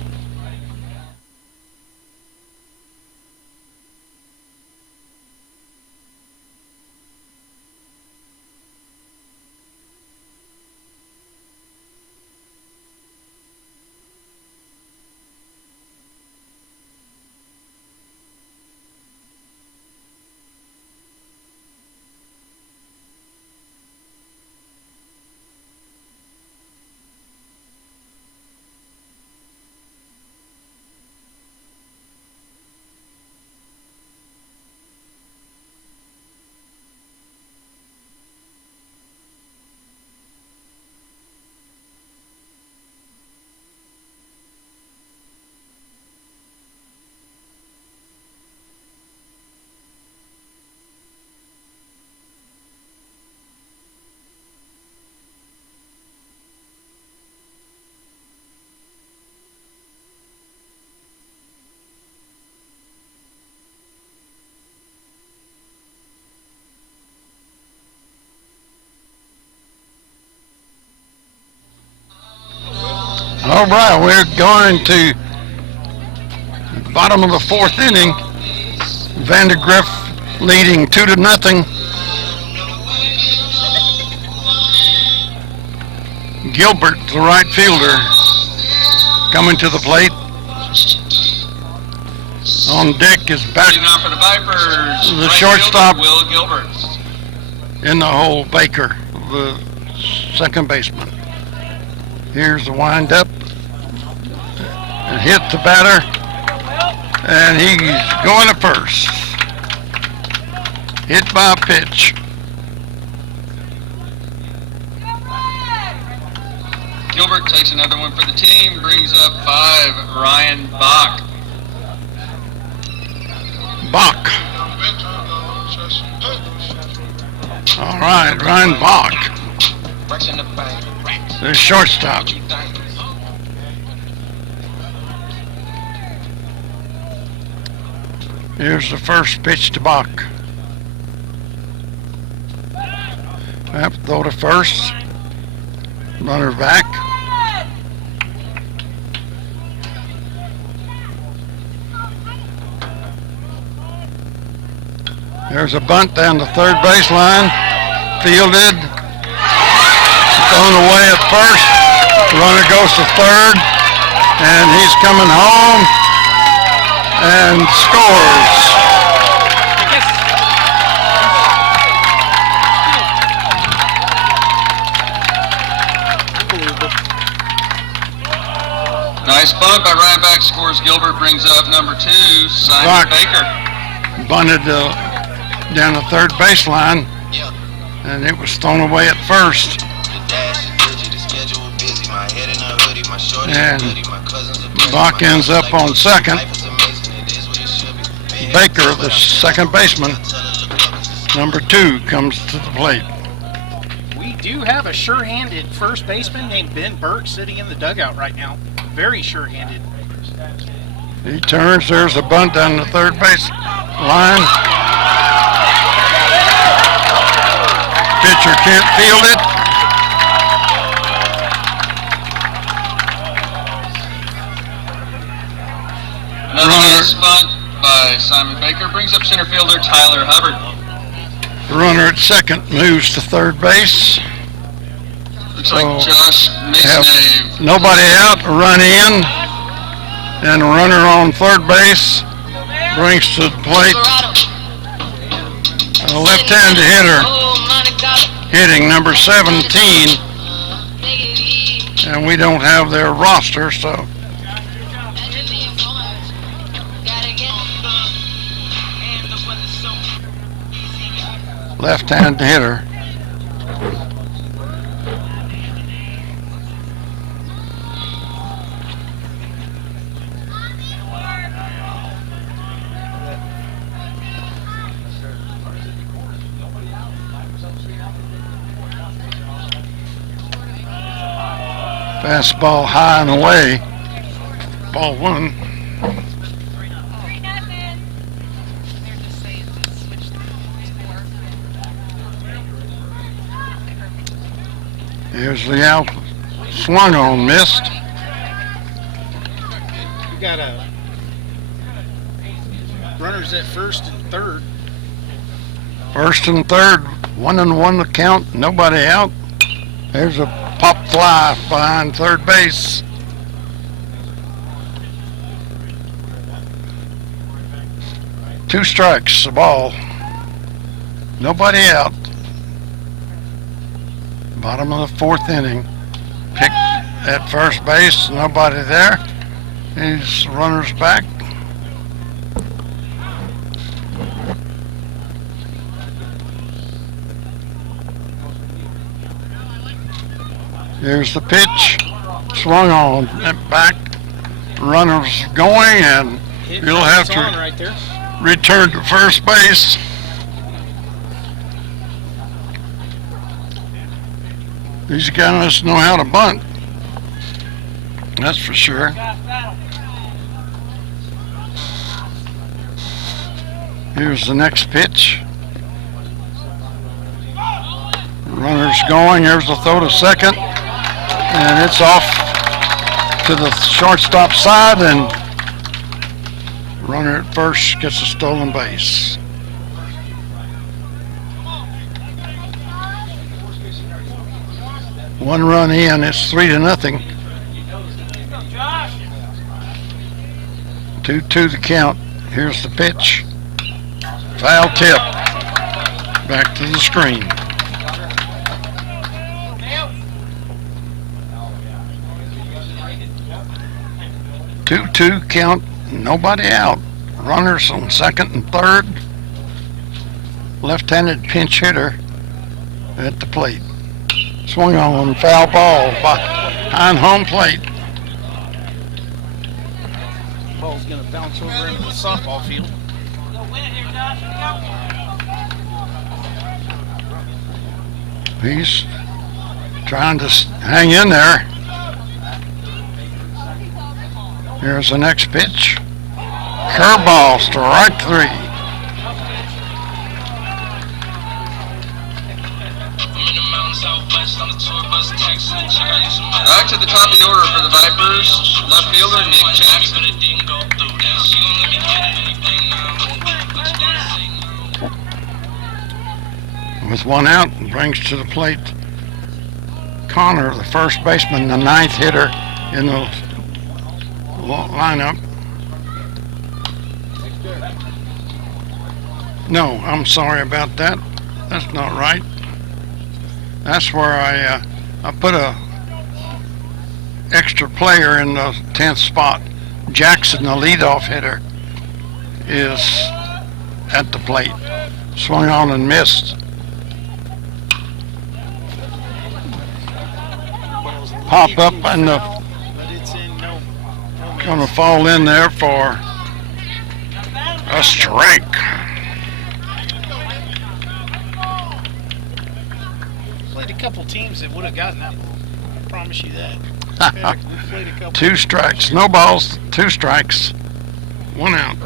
All right, we're going to the bottom of the fourth inning. Vandegrift leading 2-0. Gilbert, the right fielder, coming to the plate. On deck is back Leading off for the Vipers. the right shortstop fielder, Will Gilbert. in the hole, Baker, the second baseman. Here's the windup. Hit the batter, and he's going to first. Hit by a pitch. Gilbert takes another one for the team, brings up 5, Ryan Bach. Bach. All right, Ryan Bach, the shortstop. Here's the first pitch to Bach. Yep, throw to first. Runner back. There's a bunt down the third baseline. Fielded. Thrown away at first. Runner goes to third. And he's coming home. And scores. Nice bunt by Ryan Bach, scores Gilbert, brings up number 2, Simon Bach Baker. Bunted down the third baseline. And it was thrown away at first. And Bach ends up on second. Baker, the second baseman, number 2, comes to the plate. We do have a sure-handed first baseman named Ben Burke sitting in the dugout right now. Very sure-handed. He turns, there's a bunt down the third base line. Pitcher can't field it. Another nice bunt by Simon Baker, brings up center fielder Tyler Hubbard. The runner at second moves to third base. Looks like Josh Have Mason. nobody out, a run in, and a runner on third base brings to the plate a left-handed hitter hitting number 17, and we don't have their roster, so left-handed hitter. Fastball high and away. Ball 1. Here's the out. Swung on, missed. We got runners at first and third. First and third, 1-1 the count, nobody out. There's a pop fly behind third base. Two strikes, the ball. Nobody out. Bottom of the fourth inning. Pick at first base, nobody there. These runners back. Here's the pitch. Swung on and back. Runners going, and you'll have to right there. return to first base. These guys know how to bunt. That's for sure. Here's the next pitch. Runners going. Here's the throw to second. And it's off to the shortstop side, and runner at first gets a stolen base. One run in, it's 3-0. 2-2 the count. Here's the pitch. Foul tip. Back to the screen. 2-2 count. Nobody out. Runners on second and third. Left-handed pinch hitter at the plate. Swung on, foul ball behind home plate. Ball's going to bounce over into the softball field. He's trying to hang in there. Here's the next pitch. Curveball, strike 3. Back to the top of the order for the Vipers. Left fielder Nick Jackson. With one out, brings to the plate Connor, the first baseman, the 9th hitter in the lineup. No, I'm sorry about that. That's not right. That's where I put a extra player in the 10th spot. Jackson, the leadoff hitter, is at the plate. Swung on and missed. Pop up and gonna fall in there for a strike. Played a couple teams that would have gotten that ball. I promise you that. We played a couple. 2 strikes, no balls, 2 strikes, 1 out.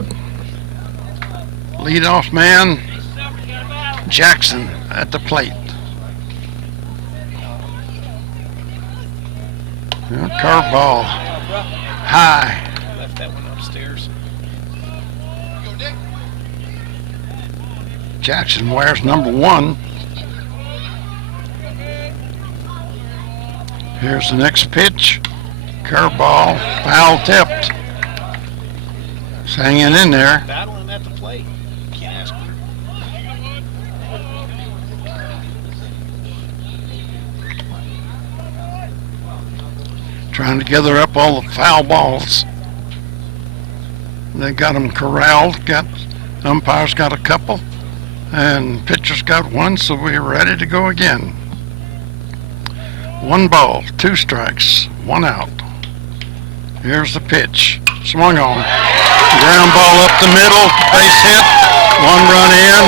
Leadoff man, Jackson at the plate. Curveball, high. Left that one upstairs. Jackson wears number 1. Here's the next pitch. Curveball, foul tipped. It's hanging in there. Battling at the plate. Can't ask for it. Trying to gather up all the foul balls. They got them corralled. Umpires got a couple, and pitchers got 1, so we're ready to go again. 1 ball, 2 strikes, 1 out. Here's the pitch. Swung on. Ground ball up the middle, base hit. 1 run in.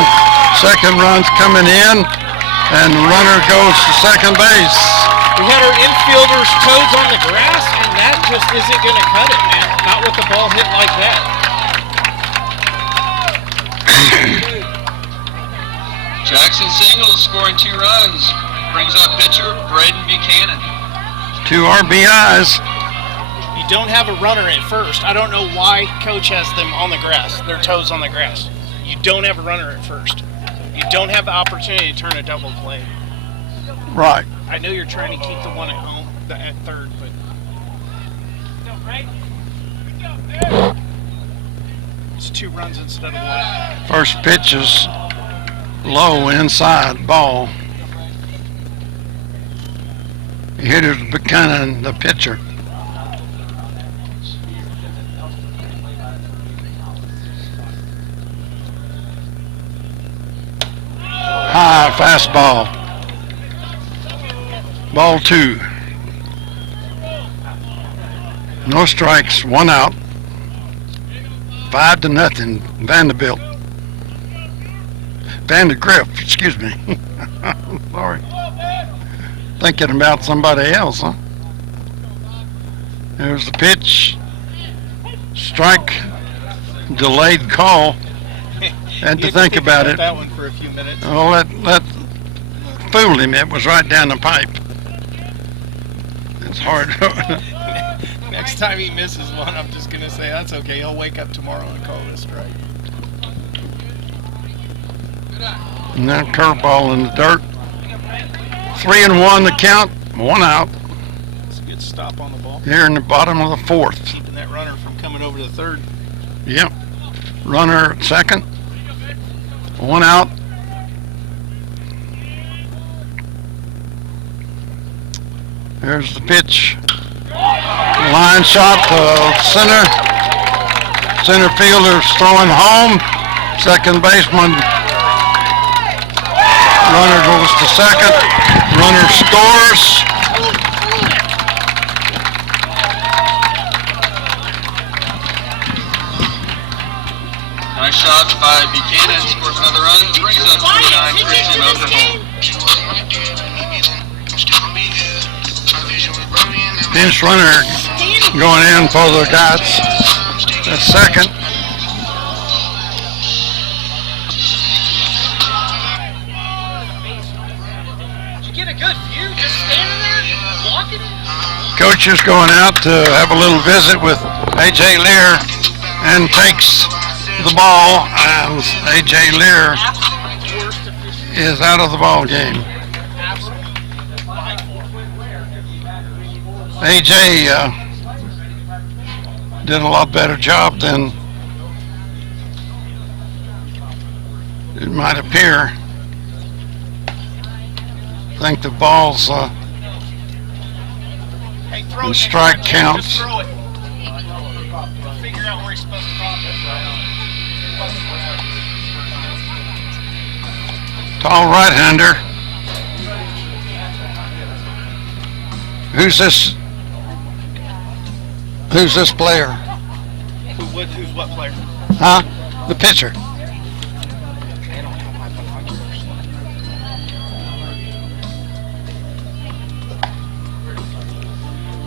Second run's coming in, and the runner goes to second base. We had our infielders' toes on the grass, and that just isn't going to cut it, man. Not with the ball hit like that. Jackson singles, scoring 2 runs. Brings up pitcher Braden Buchanan. 2 RBIs. You don't have a runner at first. I don't know why coach has them on the grass, their toes on the grass. You don't have a runner at first. You don't have the opportunity to turn a double play. Right. I know you're trying to keep the one at home, at third, but it's 2 runs instead of 1. First pitch is low inside ball. The hitter's Buchanan, the pitcher. High fastball. Ball 2. No strikes, 1 out. 5-0, Vanderbilt. Vandegrift, excuse me. Sorry. Thinking about somebody else, huh? There's the pitch. Strike. Delayed call. Had to think about it. That one for a few minutes. Oh, that fooled him. It was right down the pipe. It's hard. Next time he misses one, I'm just going to say, that's okay. He'll wake up tomorrow and call it a strike. And that curveball in the dirt. 3-1 the count, 1 out. It's a good stop on the ball. Here in the bottom of the 4th. Keeping that runner from coming over to the 3rd. Yep. Runner at 2nd. 1 out. Here's the pitch. Line shot to center. Center fielder's throwing home. Second baseman. Runner goes to 2nd. Runner scores. Nice shot by Buchanan, scores another run, brings up 29, Christian Oklahoma. Pinch runner going in for the Gods at 2nd. Did you get a good view just standing there, walking? Coach is going out to have a little visit with A.J. Lear and takes the ball, and A.J. Lear is out of the ball game. A.J. did a lot better job than it might appear. I think the ball's Hey, throw the it. strike Just counts. throw it. Figure out where he's supposed to drop it. Tall right-hander. Who's this player? Who's what player? Huh? The pitcher.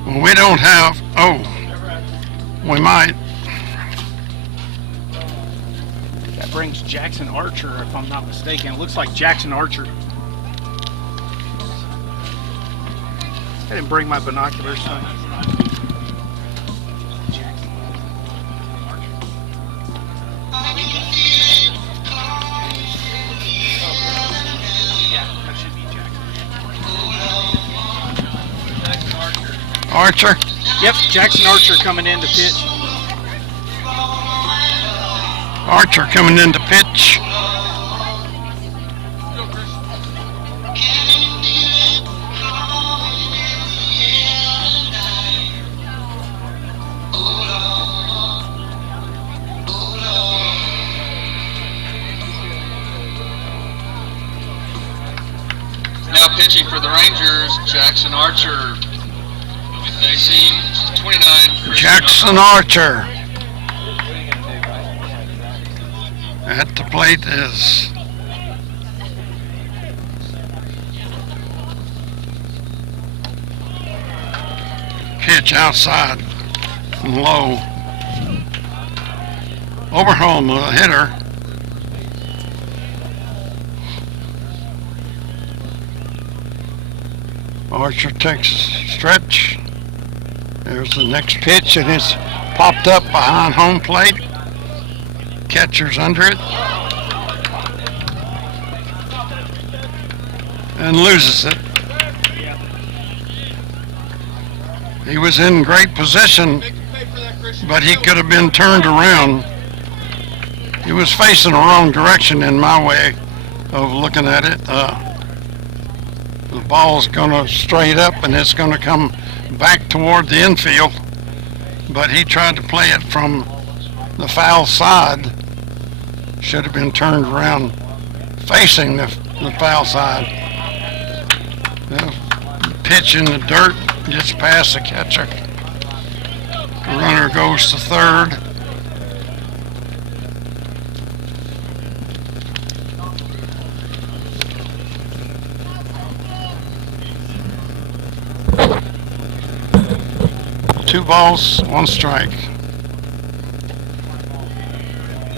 Well, we don't have, we might. That brings Jackson Archer, if I'm not mistaken. It looks like Jackson Archer. I didn't bring my binoculars, son. Archer? Yep, Jackson Archer coming in to pitch. Archer coming in to pitch. Now pitching for the Rangers, Jackson Archer. They see 29, Christian Jackson Archer. At the plate is pitch outside and low. Overhome with a hitter. Archer takes a stretch. There's the next pitch, and it's popped up behind home plate. Catcher's under it. And loses it. He was in great position, but he could have been turned around. He was facing the wrong direction in my way of looking at it. The ball's going to straight up, and it's going to come back toward the infield, but he tried to play it from the foul side. Should have been turned around facing the foul side. The pitch in the dirt gets past the catcher. The runner goes to 3rd. Two balls, 1 strike.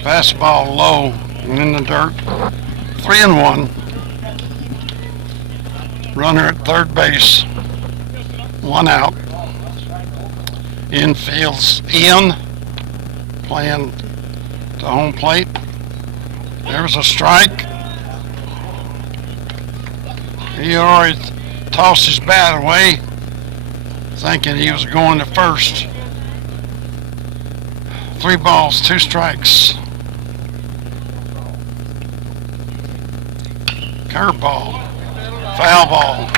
Fastball low and in the dirt. 3-1. Runner at 3rd base. 1 out. Infield's Ian playing to home plate. There's a strike. He already tossed his bat away, thinking he was going to first. 3 balls, 2 strikes. Curveball, foul ball.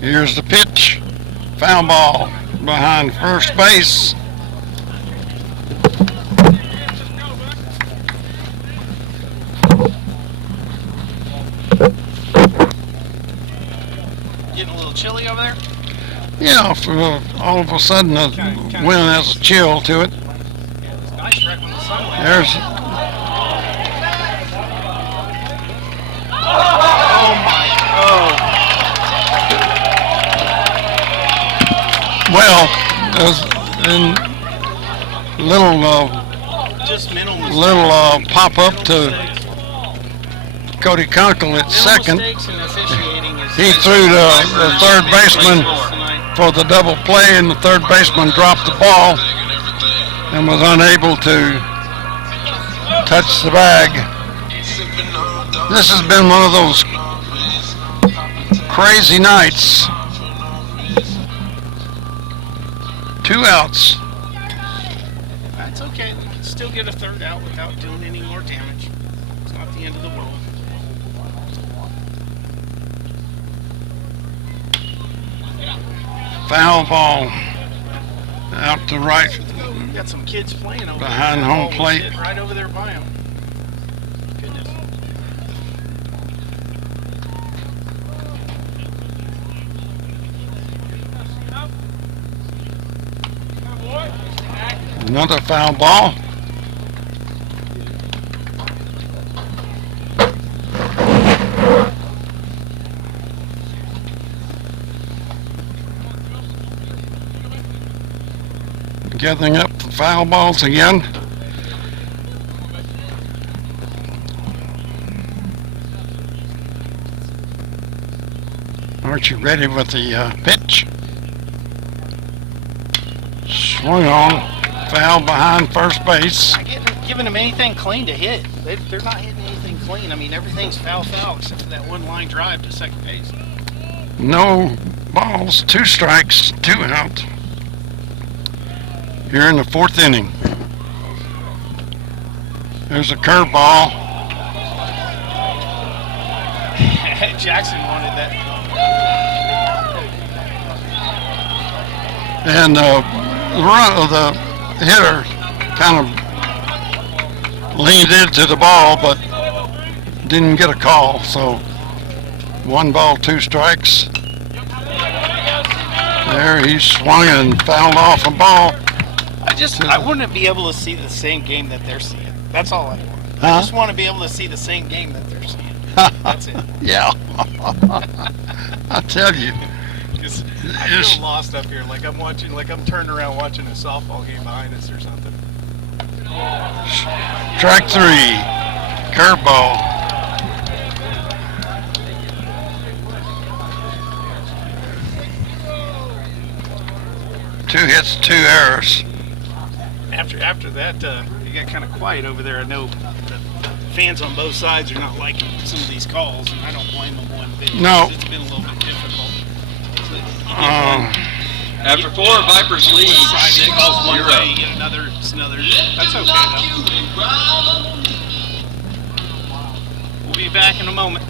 Here's the pitch. Foul ball behind first base. Getting a little chilly over there? Yeah, for all of a sudden the wind has a chill to it. Yeah, it's nice right when the sun went. There's Oh my, oh. well, there's a little Just mental mistakes. little pop up to Cody Conkle at second. Mistakes in officiating is He threw the third baseman for the double play, and the third baseman dropped the ball and was unable to touch the bag. This has been one of those crazy nights. 2 outs. That's okay. We can still get a third out without doing any more damage. It's not the end of the world. Foul ball out to right We got some kids playing over behind there. home Ball was plate. hit right over there by them. Goodness. Another foul ball. Gathering up the foul balls again. Aren't you ready with the pitch? Swung on. Foul behind first base. Not giving them anything clean to hit. They're not hitting anything clean. I mean, everything's foul except for that one line drive to second base. No balls, 2 strikes, 2 out. Here in the 4th inning. There's a curveball. Jackson wanted that. And the hitter kind of leaned into the ball, but didn't get a call. So 1 ball, 2 strikes. There he swung and fouled off a ball. I wouldn't be able to see the same game that they're seeing. That's all I want. Huh? I just want to be able to see the same game that they're seeing. That's it. Yeah. I tell you. I feel lost up here, like I'm turning around watching a softball game behind us or something. Strike 3. Curveball. Two hits, 2 errors. After that, it got kind of quiet over there. I know the fans on both sides are not liking some of these calls, and I don't blame them one bit. No. It's been a little bit difficult. After 4, Vipers lead Friday calls one 6-0. way, you get another. It's another. That's okay though. We'll be back in a moment.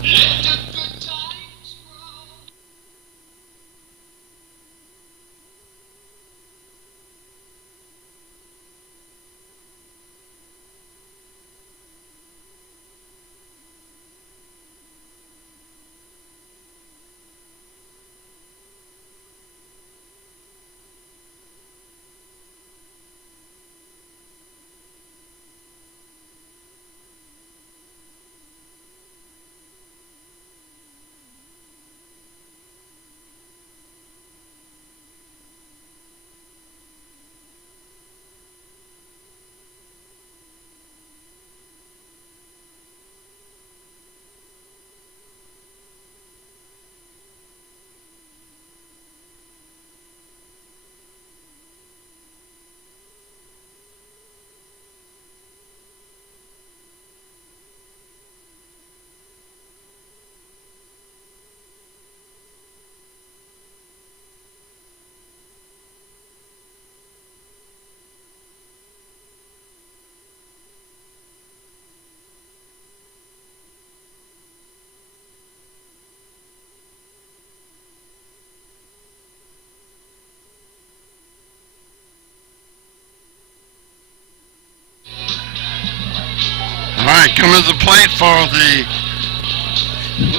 Coming to the plate for the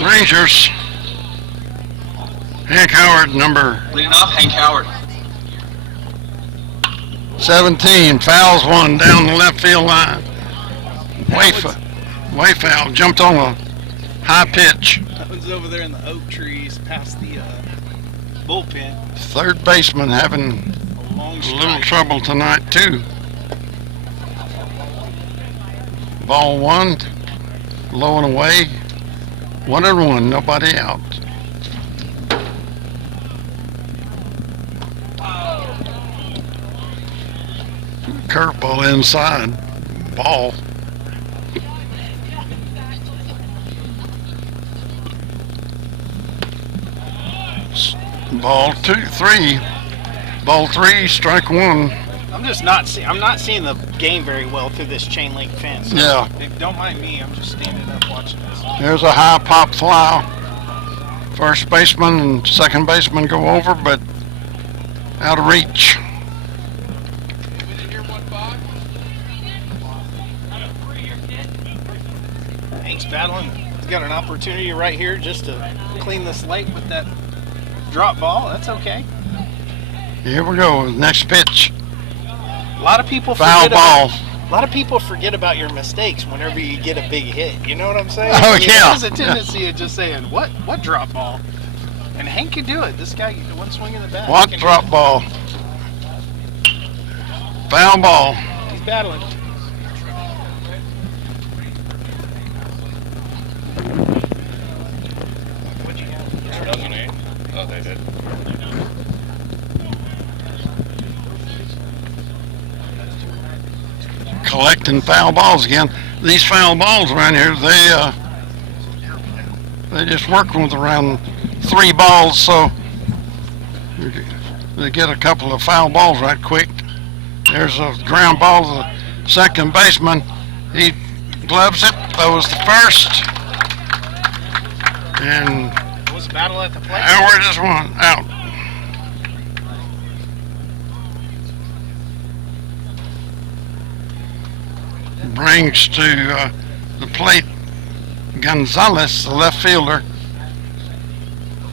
Rangers. Hank Howard, number Leading off, Hank Howard. 17, fouls one down the left field line. Way foul, jumped on a high pitch. That one's over there in the oak trees past the bullpen. Third baseman having A long a little strike. trouble tonight too. Ball one, low and away. 1-1, nobody out. Curveball inside, ball. Ball 2-3. Ball 3, strike one. I'm not seeing the game very well through this chain link fence. Yeah. Don't mind me. I'm just standing up watching this. There's a high pop fly. First baseman and second baseman go over, but out of reach. Hank's battling. He's got an opportunity right here just to clean the slate with that drop ball. That's okay. Here we go, next pitch. A lot of people Foul ball. A lot of people forget about your mistakes whenever you get a big hit. You know what I'm saying? Oh, yeah. There's a tendency of just saying, what drop ball? And Hank can do it. This guy, one swing in the bat. What he can drop ball? Foul ball. do it. He's battling. What'd you have? Oh, they did. Collecting foul balls again. These foul balls around here, they just work with around 3 balls, so they get a couple of foul balls right quick. There's a ground ball to the second baseman. He gloves it, throws the first, and Was a battle at the plate. Howard is one out. Brings to the plate Gonzalez, the left fielder.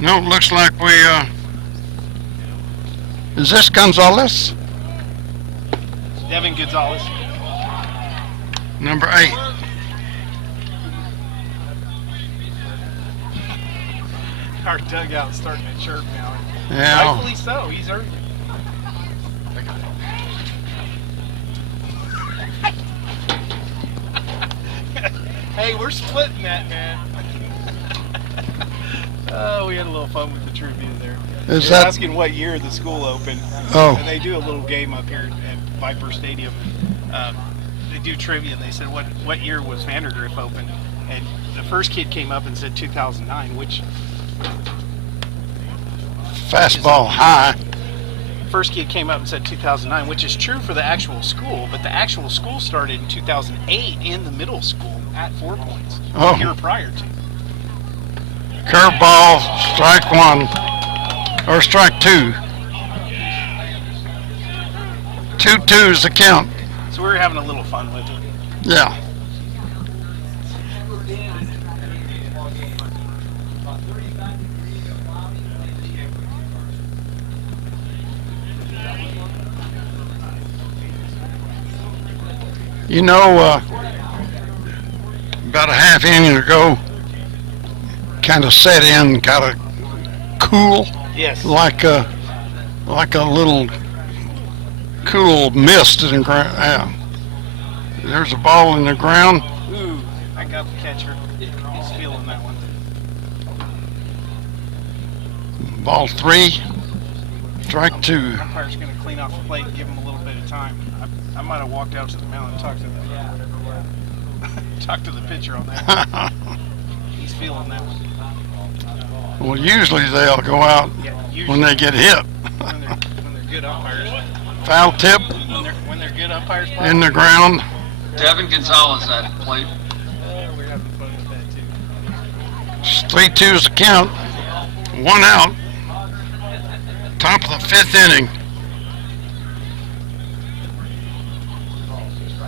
No, it looks like we, is this Gonzalez? Devin Gonzalez. Number 8. Our dugout's starting to chirp now. Yeah. Rightfully so. He's earned it. Hey, we're splitting that, man. Oh, we had a little fun with the trivia there. Is They're that, asking what year the school opened. Oh. And they do a little game up here at Viper Stadium. They do trivia, and they said, what year was Vandegrift opened? And the first kid came up and said 2009, which fastball high? first kid came up and said 2009, which is true for the actual school, but the actual school started in 2008 in the middle school at 4 Points, Oh. a year prior to. Curveball, strike one, or strike 2. 2-2 is the count. So we were having a little fun with it. Yeah. You know, about a half inning ago, kind of set in, kind of cool, Yes. like a little cool mist in the ground. Yeah. There's a ball in the ground. Ooh, I got the catcher. He's feeling that one. Ball 3, strike 2. Umpire's going to clean off the plate and give him a little bit of time. I might have walked out to the mound and talked to the pitcher on that. He's feeling that one. Well, usually they'll go out Yeah, when usually they get hit. when they're good umpires. Foul tip When they're good umpires. in the ground. Devin Gonzalez at the plate. We're having fun with that too. 3-2 is the count. 1 out. Top of the 5th inning.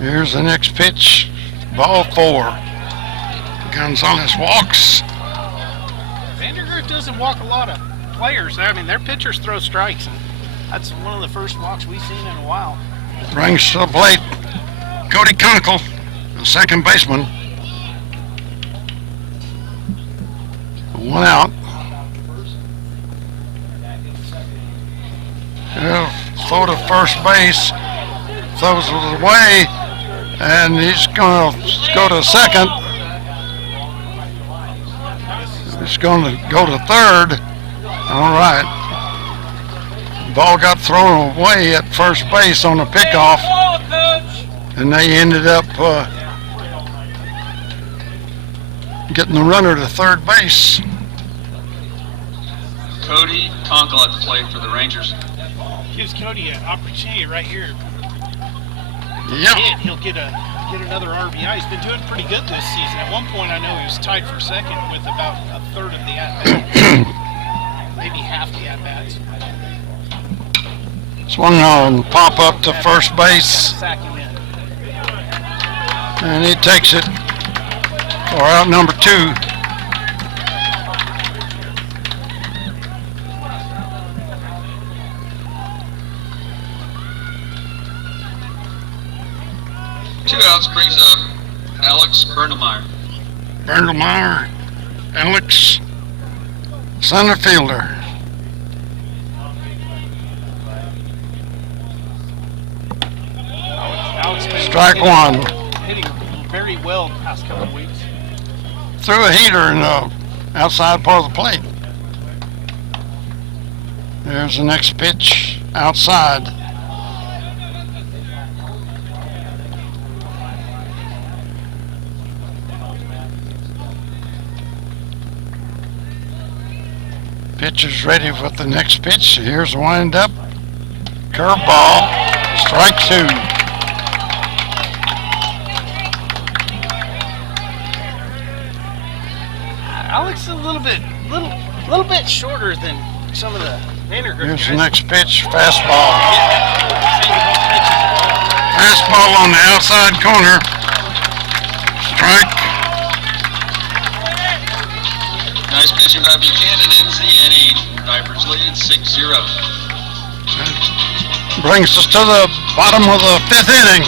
Here's the next pitch. Ball 4. Gonzalez walks. Vandegrift doesn't walk a lot of players. I mean, their pitchers throw strikes, and that's one of the first walks we've seen in a while. Brings to the plate Cody Conkle, the second baseman. 1 out. He'll throw to first base. Throws it away, and he's going to go to second. He's going to go to third. All right. Ball got thrown away at first base on a pickoff, and they ended up getting the runner to third base. Cody Conkle at the plate for the Rangers. Gives Cody an opportunity right here. Yep. He'll get another RBI. He's been doing pretty good this season. At one point, I know he was tied for second with about a third of the at-bats. Maybe half the at-bats. Swung on, pop up to first base, Sack him in. and he takes it for out number 2. Two outs brings up Alex Bernemeyer. Bernemeyer, Alex, center fielder. Alex Strike 1. Hitting very well the past couple of weeks. Threw a heater in the outside part of the plate. There's the next pitch outside. Pitcher's ready for the next pitch. Here's the wind up. Curveball. Strike 2. Alex is a little bit shorter than some of the Vandegrift Here's the guys. next pitch. Fastball. Fastball on the outside corner. Strike. Nice pitching by Buchanan ends the inning. Vipers lead 6-0. Brings us to the bottom of the 5th inning.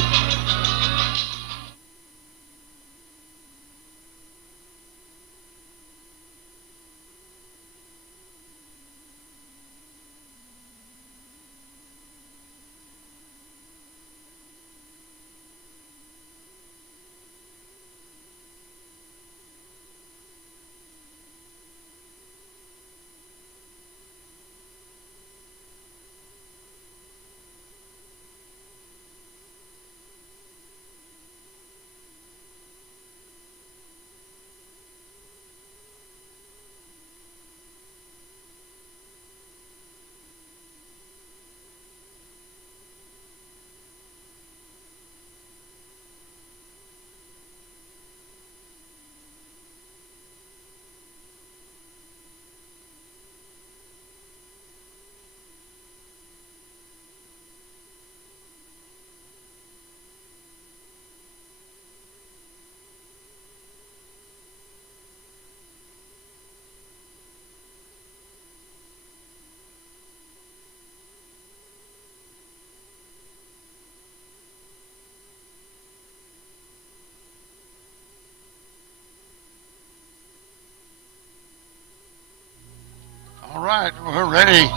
All right, we're ready to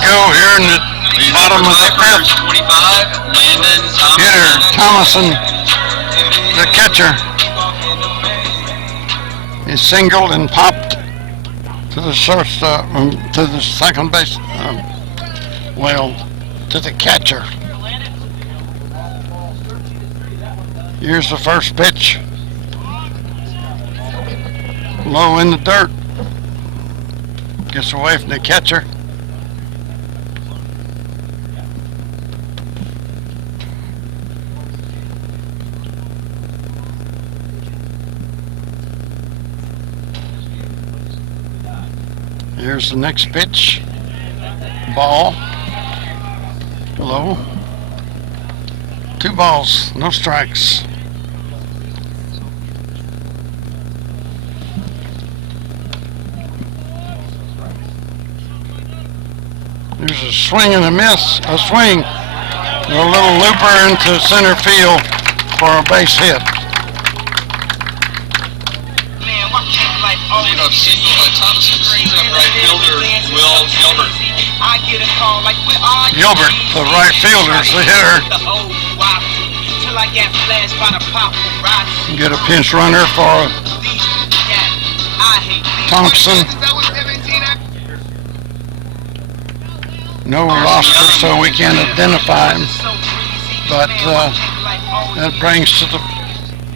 go here in the bottom of the 5th. 25, Landon Hitter Thomason, the catcher, is singled and popped to the to the second base. To the catcher. Here's the first pitch. Low in the dirt. Gets away from the catcher. Here's the next pitch. Ball. Low. 2 balls, no strikes. There's a swing and a miss, a swing. A little looper into center field for a base hit. Leadoff single by Thompson brings up right fielder Will Gilbert. Gilbert, the right fielder, is the hitter. Get a pinch runner for Thompson. No roster, so we can't identify him. But that brings to the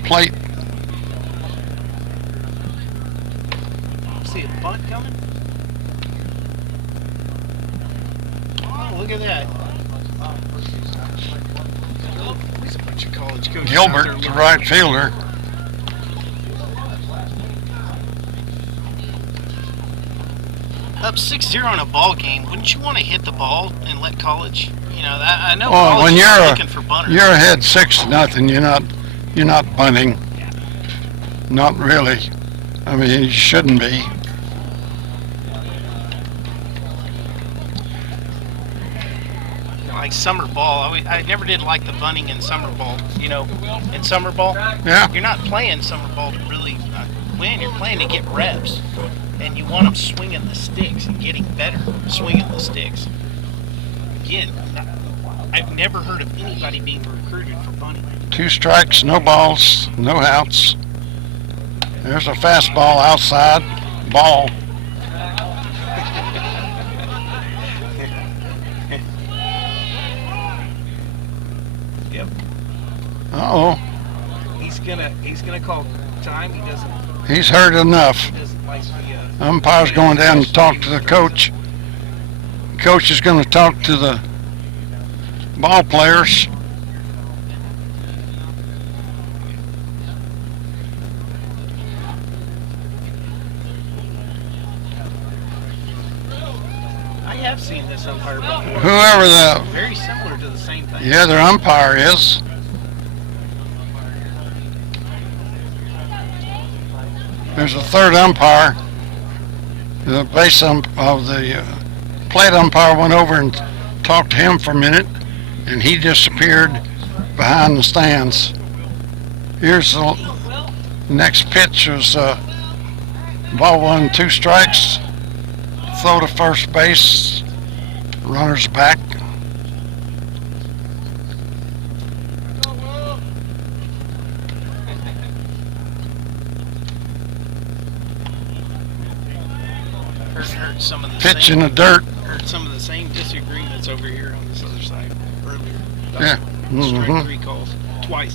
plate. See a bunt coming? Oh, look at that. There's a bunch of college coaches out Gilbert, there the right fielder. Up 6-0 in a ball game, wouldn't you want to hit the ball and let college? You know, that, I know Well, college when is you're looking for bunters. you're ahead 6-0, you're not bunting. Not really. I mean, you shouldn't be. Like summer ball, I never did like the bunting in summer ball. You know, in summer ball, Yeah. you're not playing summer ball to really win. You're playing to get reps, and you want them swinging the sticks and getting better swinging the sticks. Again, I've never heard of anybody being recruited for bunting. 2 strikes, no balls, no outs. There's a fastball outside. Ball. Yep. Uh-oh. He's gonna call time. He doesn't He's heard enough. like the. Umpire's going down to talk to the coach. Coach is going to talk to the ball players. I have seen this umpire before. Whoever the, Very similar to the same thing. yeah, their umpire is. There's a third umpire. The base of the plate umpire went over and talked to him for a minute, and he disappeared behind the stands. Here's the next pitch. Was ball 1, 2 strikes. Throw to first base. Runner's back. Heard some of the Pitch same, in the dirt. heard some of the same disagreements over here on this other side earlier. Yeah. Strike Mhm. 3 calls twice.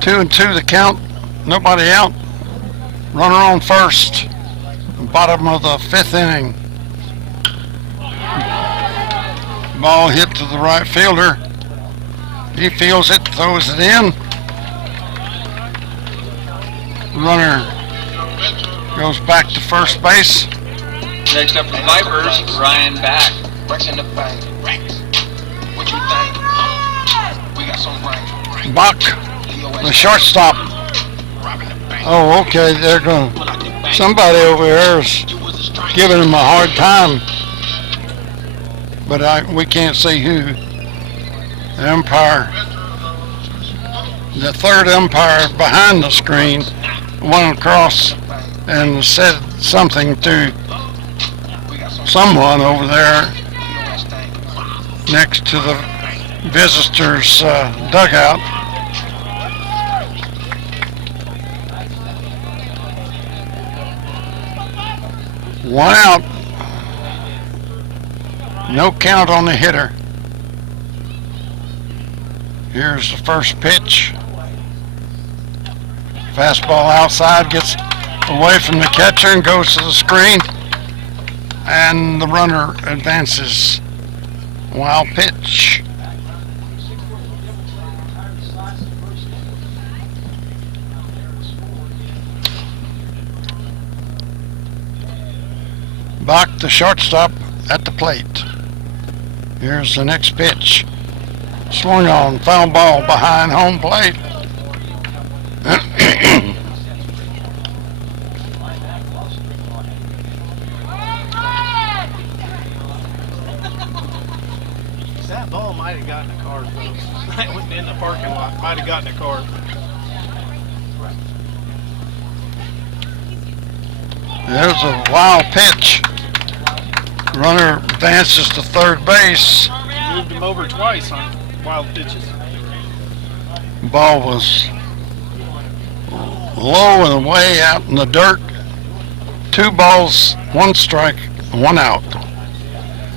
2-2 the count. Nobody out. Runner on first. Bottom of the 5th inning. Ball hit to the right fielder. He feels it, throws it in. Runner goes back to first base. Next up for the Vipers, Ryan Back. Bach, the shortstop. Oh, okay, they're going. Somebody over here is giving him a hard time, but we can't see who. The umpire, the third umpire behind the screen, went across and said something to someone over there next to the visitors' dugout. One out. No count on the hitter. Here's the first pitch. Fastball outside, gets away from the catcher and goes to the screen. And the runner advances. Wild pitch. Bach, the shortstop, at the plate. Here's the next pitch. Swung on, foul ball behind home plate. That ball might have gotten a card, folks. That was in the parking lot. Might have gotten a card. There's a wild pitch. Runner advances to third base. Moved him over twice on wild pitches. Ball was low and way out in the dirt. 2 balls, 1 strike, 1 out.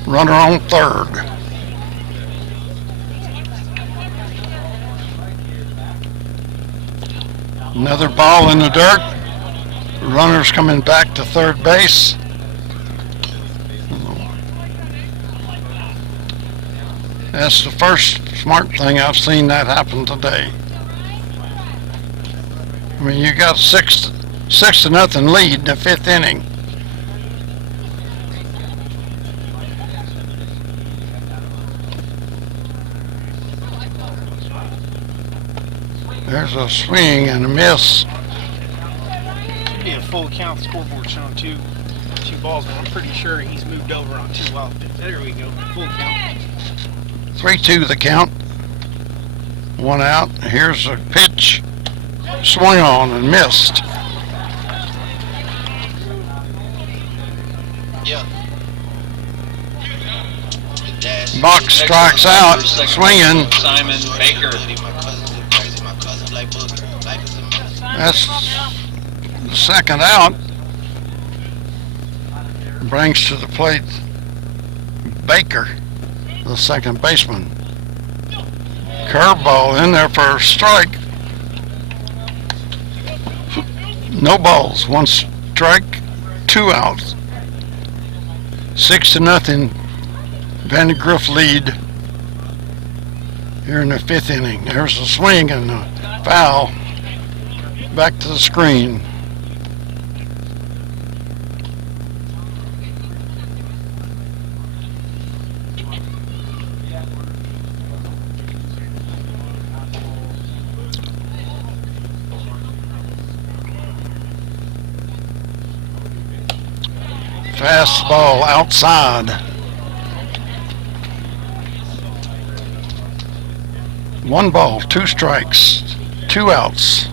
Runner on third. Another ball in the dirt. Runner's coming back to third base. That's the first smart thing I've seen that happen today. I mean, you got 6-0 lead in the 5th inning. There's a swing and a miss. Should be a full count scoreboard showing two balls, but I'm pretty sure he's moved over on 2 wild pitches. There we go, full count. 3-2 the count. 1 out. Here's a pitch. Swung on and missed. Box strikes out, swinging. Simon Baker. That's the second out. Brings to the plate Baker, the second baseman. Curveball in there for a strike. No balls, 1 strike, 2 outs. 6-0. Vandegrift lead here in the 5th inning. There's a swing and a foul. Back to the screen. Fastball outside. 1 ball, 2 strikes, 2 outs.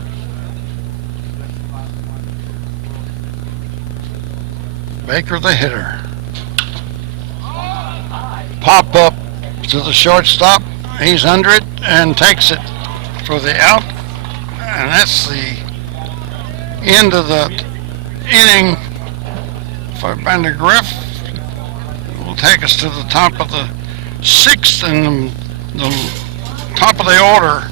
Baker the hitter. Pop up to the shortstop. He's under it and takes it for the out. And that's the end of the inning for Vandegrift. It will take us to the top of the 6th and the top of the order.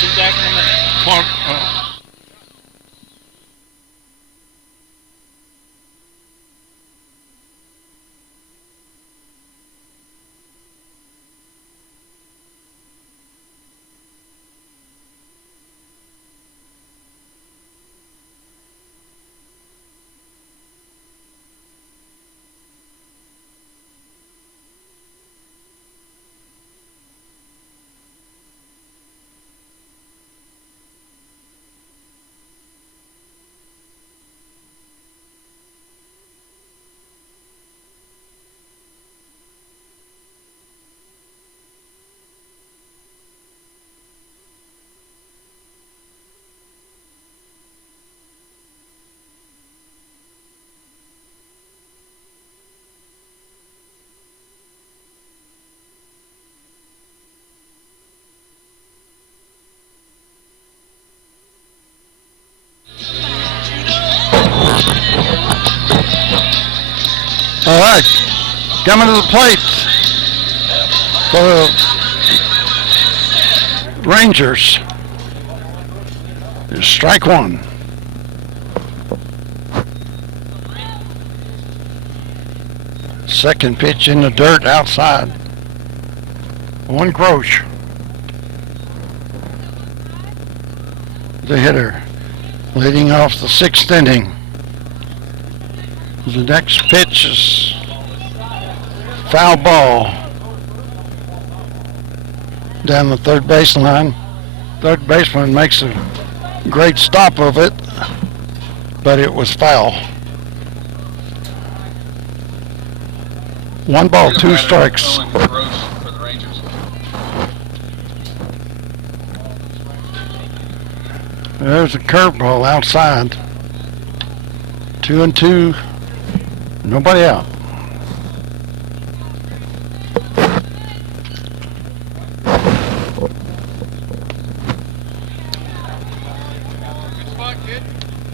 Be back in a minute. All right, coming to the plate for the Rangers is strike 1. Second pitch in the dirt outside. 1 Grosh, the hitter, leading off the 6th inning. The next pitch is foul ball down the third baseline. Third baseman makes a great stop of it, but it was foul. 1 ball, 2 strikes. Owen Gross for the Rangers. There's a curveball outside. 2-2. Nobody out.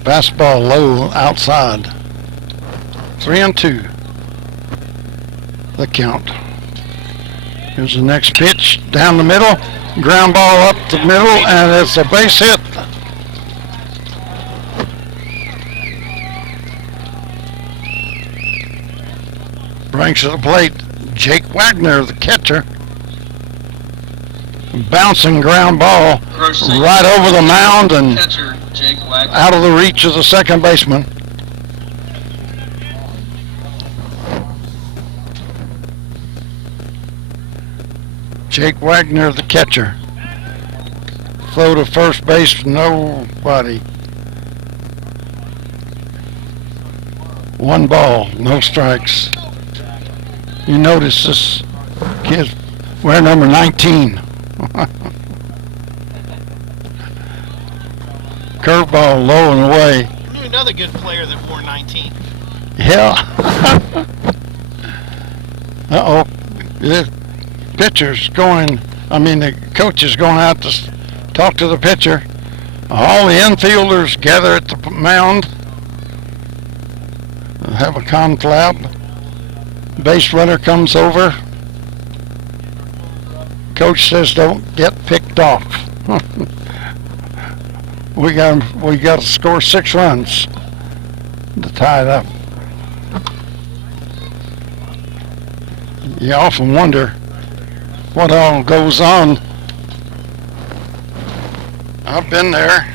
Fastball low outside. 3-2. The count. Here's the next pitch down the middle. Ground ball up the middle, and it's a base hit. Brings to the plate Jake Wagner, the catcher. Bouncing ground ball right over the mound and Catcher Jake Wagner. out of the reach of the second baseman. Jake Wagner, the catcher. Throw to first base, nobody. 1 ball, no strikes. You notice this kid wearing number 19. Curveball low and away. I knew another good player that wore 19. Yeah. Uh-oh. The pitcher's going, the coach is going out to talk to the pitcher. All the infielders gather at the mound. Have a conflab. Base runner comes over. Coach says, "Don't get picked off." we got to score 6 runs to tie it up. You often wonder what all goes on. I've been there.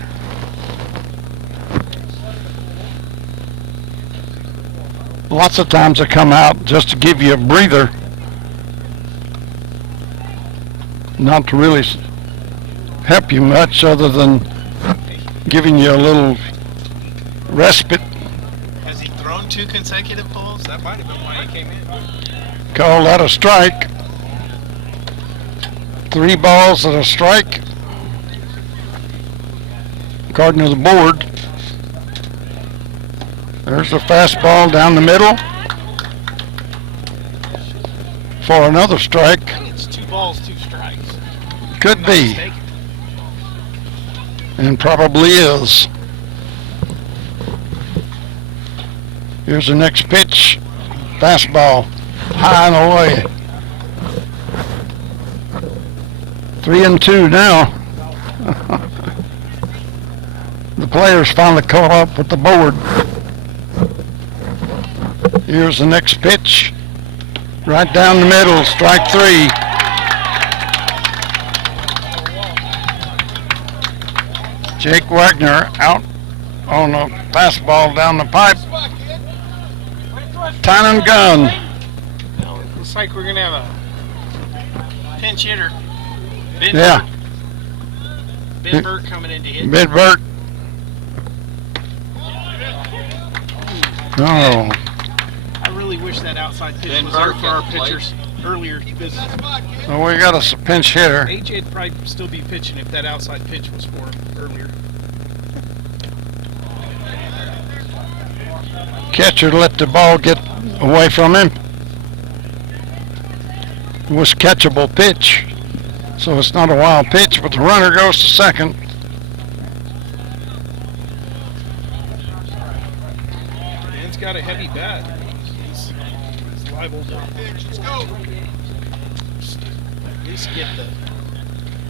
Lots of times I come out just to give you a breather, not to really help you much other than giving you a little respite. Has he thrown 2 consecutive balls? That might have been why he came in. Call that a strike. 3 balls and a strike. According to the board. There's a fastball down the middle for another strike. I think it's 2 balls, 2 strikes. Could Not be, mistaken. and probably is. Here's the next pitch. Fastball, high and away. 3-2 now. The players finally caught up with the board. Here's the next pitch. Right down the middle, strike 3. Jake Wagner out on a fastball down the pipe. Time and gun. No, it looks like we're going to have a pinch hitter. Yeah. Bidbert coming in to hit. Bidbert. Oh, I really wish that outside pitch was Bidbert there for our at the plate. pitchers earlier because well, we got us a pinch hitter. AJ would probably still be pitching if that outside pitch was for him earlier. Catcher let the ball get away from him. It was catchable pitch, so it's not a wild pitch, but the runner goes to second. Dan's got a heavy bat. He's liable to at least get the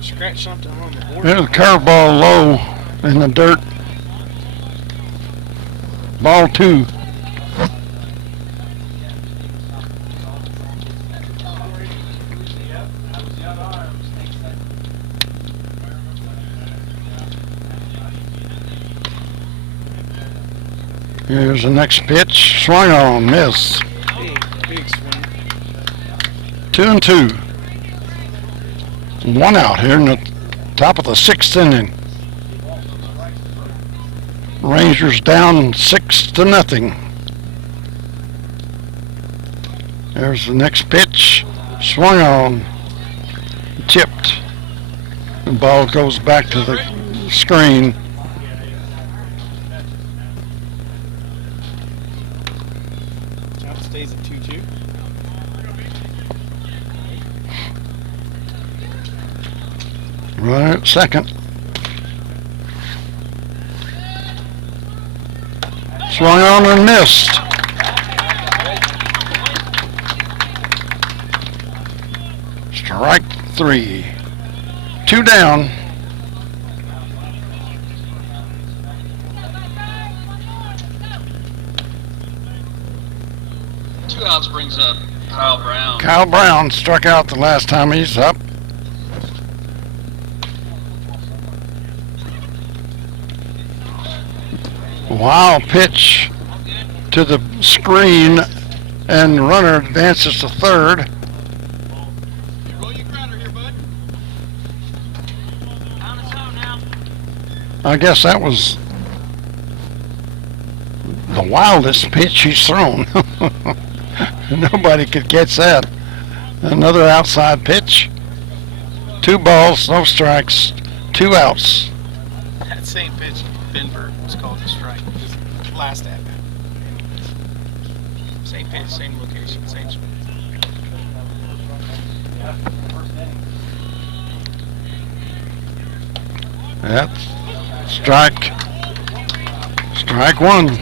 scratch something on the board. There's a curveball low in the dirt. Ball 2. Here's the next pitch. Swung on, missed. Big swing. 2-2. 1 out here in the top of the 6th inning. Rangers down 6-0. There's the next pitch. Swung on. Tipped. The ball goes back to the screen. Count stays at 2-2. Runner at second. Swung on and missed. Strike 3. 2 down. Two outs brings up Kyle Brown. Kyle Brown struck out the last time he's up. Wild pitch to the screen, and runner advances to third. I guess that was the wildest pitch he's thrown. Nobody could catch that. Another outside pitch. 2 balls, no strikes, 2 outs. That same pitch, Denver, was called a strike. Just last at bat. Same pitch, same location, same swing. That's strike 1.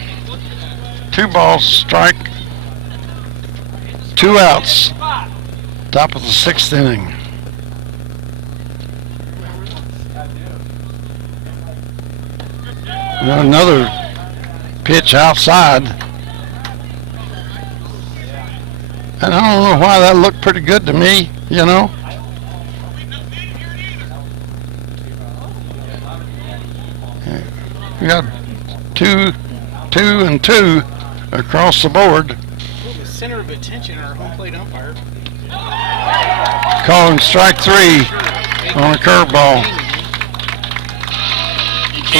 2 balls, strike, 2 outs. Top of the 6th inning. Another pitch outside. And I don't know why that looked pretty good to me, you know. We got 2 and 2 across the board. The center of attention, our home plate umpire. Calling strike 3 on a curveball. 3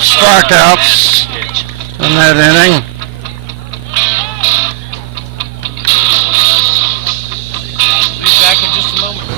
strikeouts in that inning. Be back in just a moment.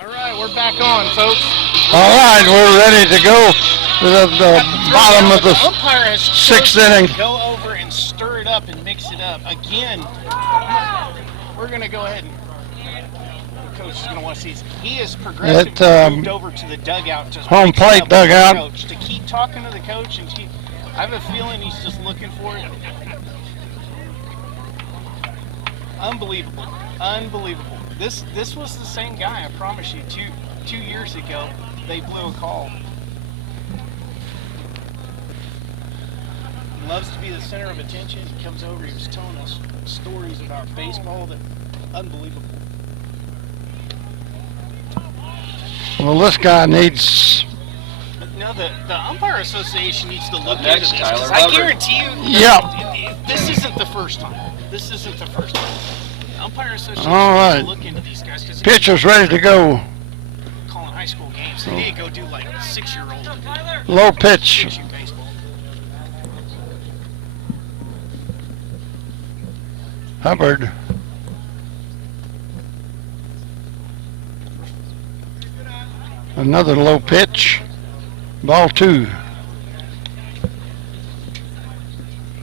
All right, we're back on, folks. All right, we're ready to go to the bottom of the umpire has 6th inning. Go over and stir it up and mix it up. Again, we're going to go ahead and the coach is going to want to see this. He is progressively moved over to the dugout. To home mix it plate up with the dugout. coach, to keep talking to the coach. And I have a feeling he's just looking for it. Unbelievable. Unbelievable. This was the same guy, I promise you. Two years ago, they blew a call. Loves to be the center of attention. He comes over, he was telling us stories about baseball that unbelievable. Well, this guy needs No, know, the umpire association needs to look Next, into this. 'Cause Tyler I Hubbard. guarantee you, Yep. this isn't the first time. This isn't the first time. The umpire association All needs right. to look into these guys because Pitcher's ready to go. calling high school games. They need to go do like 6-year-old Low pitch. 6U baseball. Hubbard. Another low pitch. Ball 2.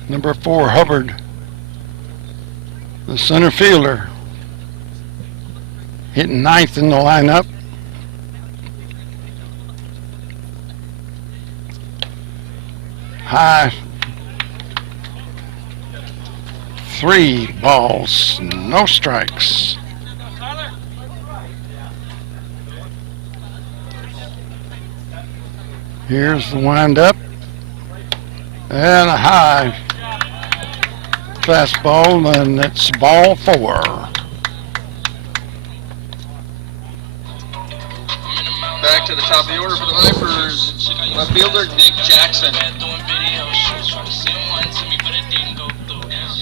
Number 4, Hubbard. The center fielder. Hitting 9th in the lineup. High. 3 balls, no strikes. Here's the windup. And a high fastball, and it's ball 4. Back to the top of the order for the Vipers. Left fielder Nick Jackson.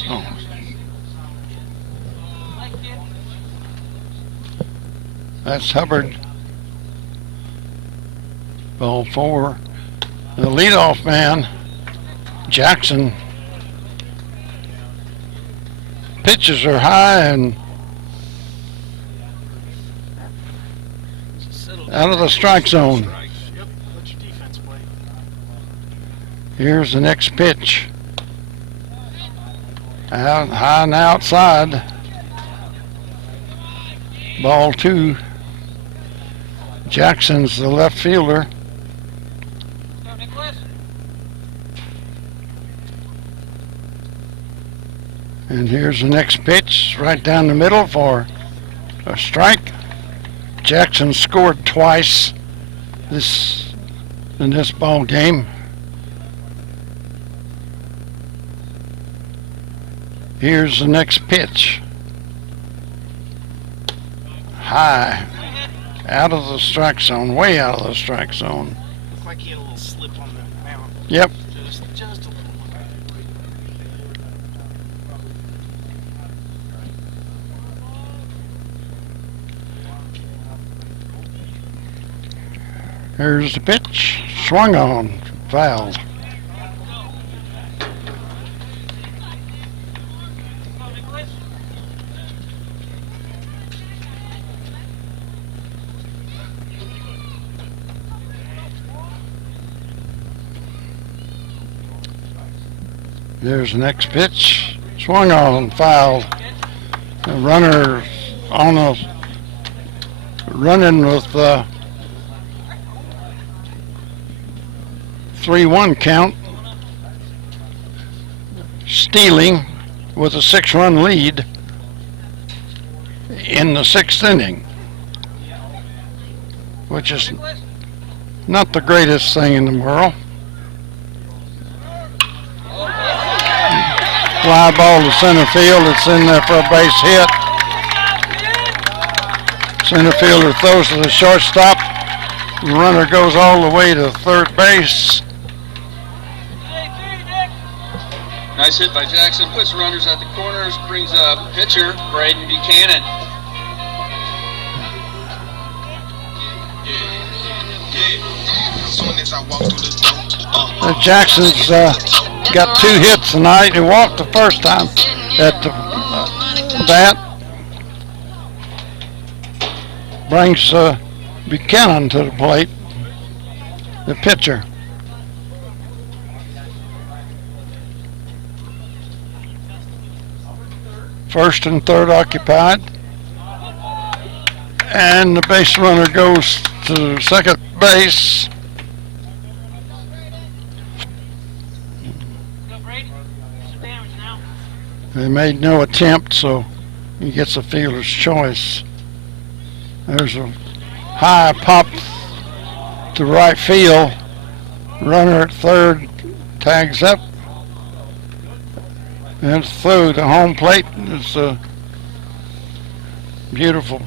Oh. That's Hubbard. Ball 4. The leadoff man, Jackson. Pitches are high and out of the strike zone. Yep, let your defense play. Here's the next pitch. Out high and outside. Ball 2. Jackson's the left fielder. And here's the next pitch, right down the middle for a strike. Jackson scored twice in this ball game. Here's the next pitch. High, out of the strike zone, way out of the strike zone. Looked like he had a little slip on the mound. Yep. Just a little. Here's the pitch, swung on, fouled. There's the next pitch, swung on, fouled. The runner on a running with 3-1 count, stealing with a 6-run lead in the 6th inning, which is not the greatest thing in the world. Fly ball to center field. It's in there for a base hit. Center fielder throws to the shortstop. The runner goes all the way to third base. Nice hit by Jackson. Puts runners at the corners. Brings up pitcher Braden Buchanan. Jackson's got 2 hits tonight. He walked the first time at the bat. Brings Buchanan to the plate, the pitcher. First and third occupied. And the base runner goes to second base. They made no attempt, so he gets a fielder's choice. There's a high pop to right field. Runner at third tags up. And through the home plate. It's a beautiful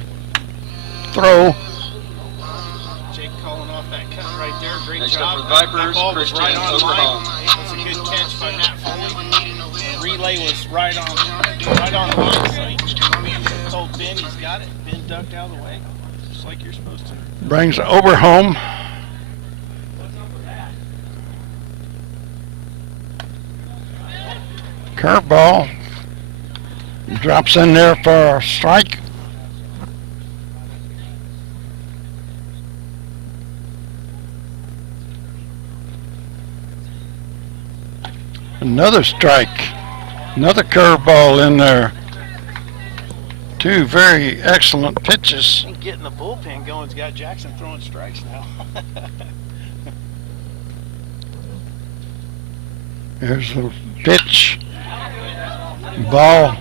throw. Jake calling off that cut right there. Great Next job. up for the Vipers, That ball was Christian right on Oklahoma. line. It was a good catch by Matt Foley. Relay was right on the line. So he told Ben he's got it. Ben ducked out of the way, just like you're supposed to. Brings over home. Curveball. Drops in there for a strike. Another strike. Another curveball in there. Two very excellent pitches. And getting the bullpen going's got Jackson throwing strikes now. Here's the pitch. Ball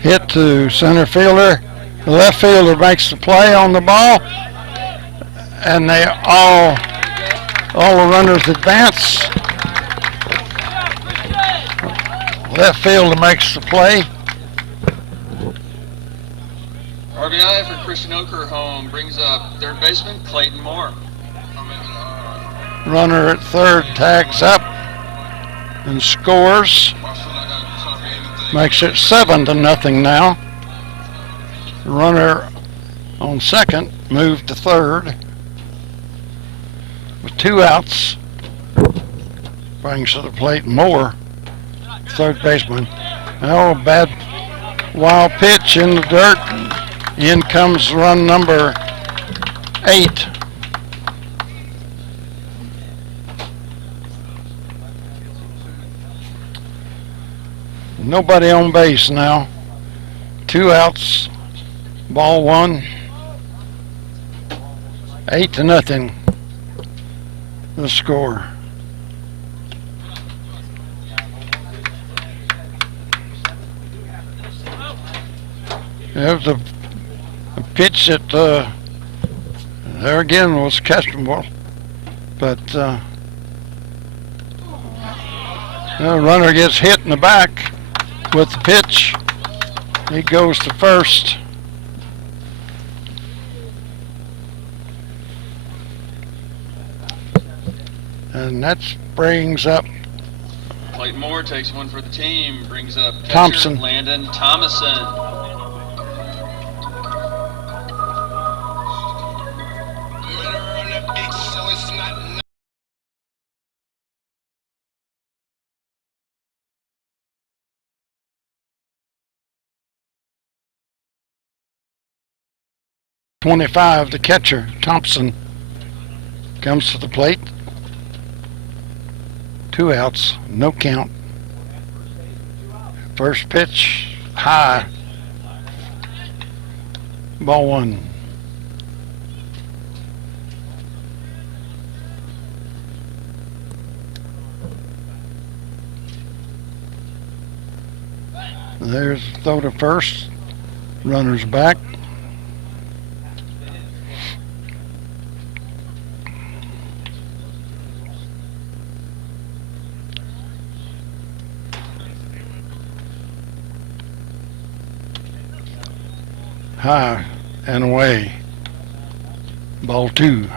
hit to center fielder. The left fielder makes the play on the ball. And they all the runners advance. Left fielder makes the play. RBI for Christian Oklahoma brings up third baseman Clayton Moore. Runner at third tags up and scores. Makes it 7-0 now. Runner on second moved to third with 2 outs. Brings to the plate Moore, third baseman. Oh, bad wild pitch in the dirt. In comes run number 8. Nobody on base now. 2 outs. Ball 1. 8-0. The score. It was a pitch that there again was catchable, but the runner gets hit in the back with the pitch. He goes to first. And that brings up Clayton Moore takes one for the team, brings up catcher Thompson. Landon Thomason. 25, the catcher, Thompson, comes to the plate. 2 outs, no count. First pitch, high. Ball 1. There's the throw to first. Runner's back. High and away. Ball 2.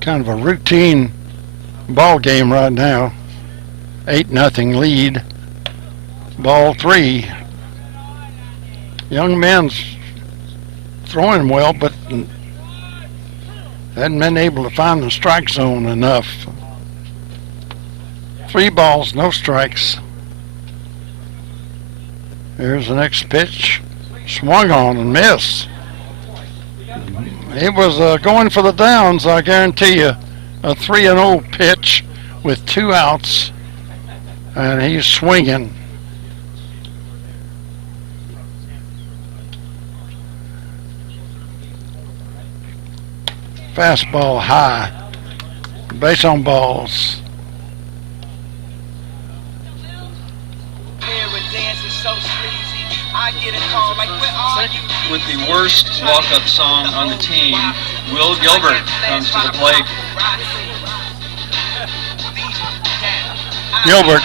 Kind of a routine ball game right now. 8-0 lead. Ball 3. Young man's throwing well, but hadn't been able to find the strike zone enough. 3 balls, no strikes. Here's the next pitch. Swung on and missed. It was going for the downs, I guarantee you. A 3-0 pitch with 2 outs. And he's swinging. Fastball high. Base on balls. With the worst walk-up song on the team, Will Gilbert comes to the plate. Gilbert,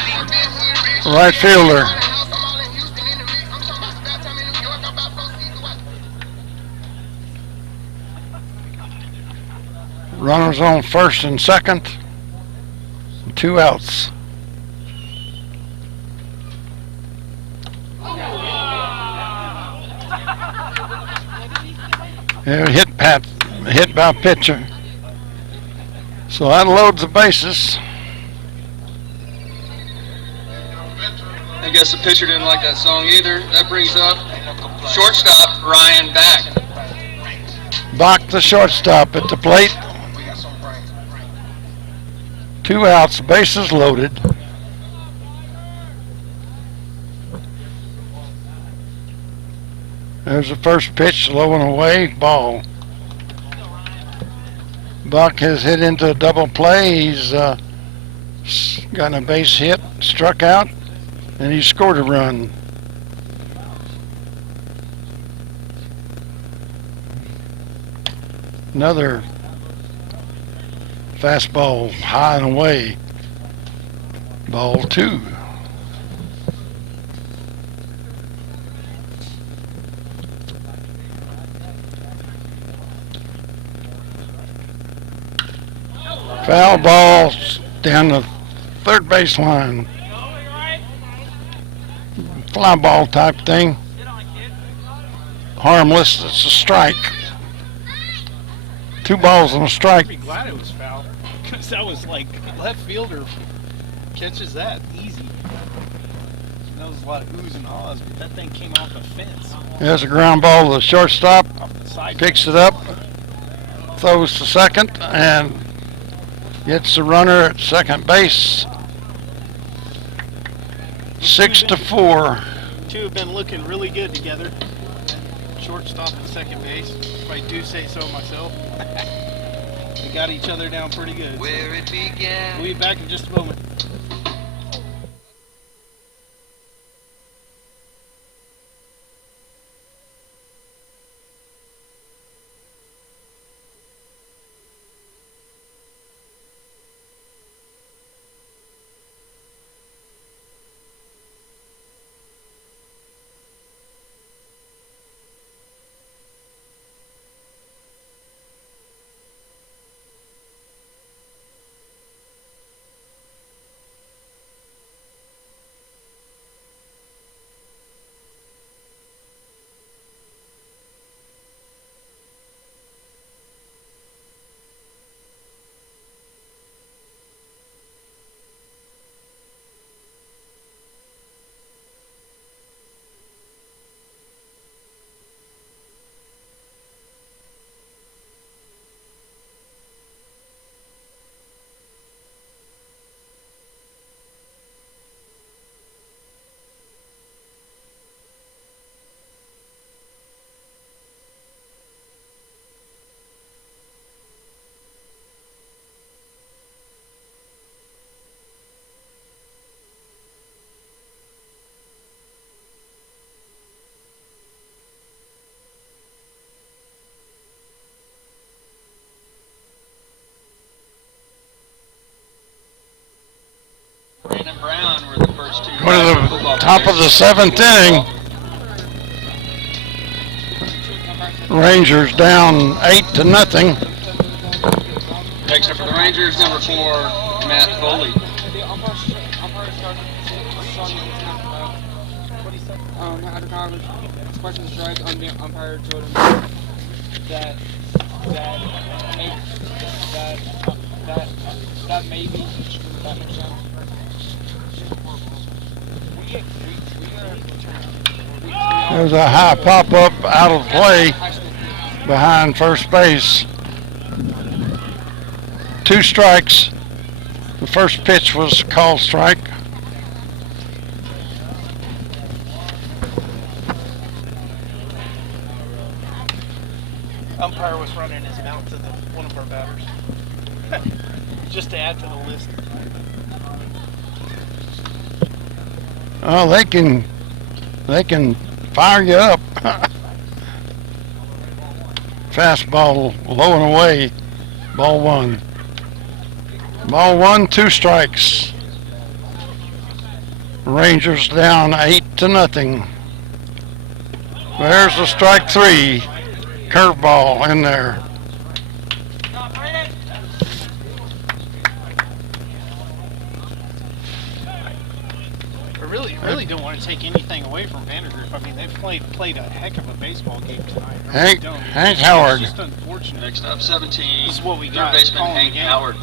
right fielder. Runners on first and second. 2 outs. Yeah, hit by pitcher. So that loads the bases. I guess the pitcher didn't like that song either. That brings up shortstop Ryan Back. Bach, the shortstop, at the plate. 2 outs, bases loaded. There's the first pitch, low and away, ball. Buck has hit into a double play. He's gotten a base hit, struck out, and he scored a run. Another fastball, high and away. Ball 2. Foul ball down the third base line. Fly ball type thing. Harmless. It's a strike. 2 balls and a strike. I'd be glad it was foul, because that was like left fielder catches that easy. That was a lot of oohs and ahs, but that thing came off the fence. There's a ground ball to the shortstop. Off the side. Picks it up. Throws to second and gets the runner at second base. 6-4. Two have been looking really good together. Shortstop and second base, if I do say so myself. We got each other down pretty good. Where it began. We'll be back in just a moment. Brandon Brown were the first 2. Going to the top of the 7th inning. Rangers down 8-0. Takes it for the Rangers, number 4, Matt Foley. After college, question strike on the umpire told him that maybe that makes sense. There's a high pop-up out of play behind first base. 2 strikes. The first pitch was called strike. Umpire was running his mouth to one of our batters. Just to add to the list. Oh, they can fire you up. Fastball low and away. Ball 1. Ball 1, 2 strikes. Rangers down 8-0. There's the strike 3. Curveball in there. really don't want to take anything away from Vandegrift. I mean, they've played a heck of a baseball game tonight. I really don't. Hank Howard. It's just unfortunate. Next up, 17. This is what we Third got. baseman Calling the Hank game. Howard.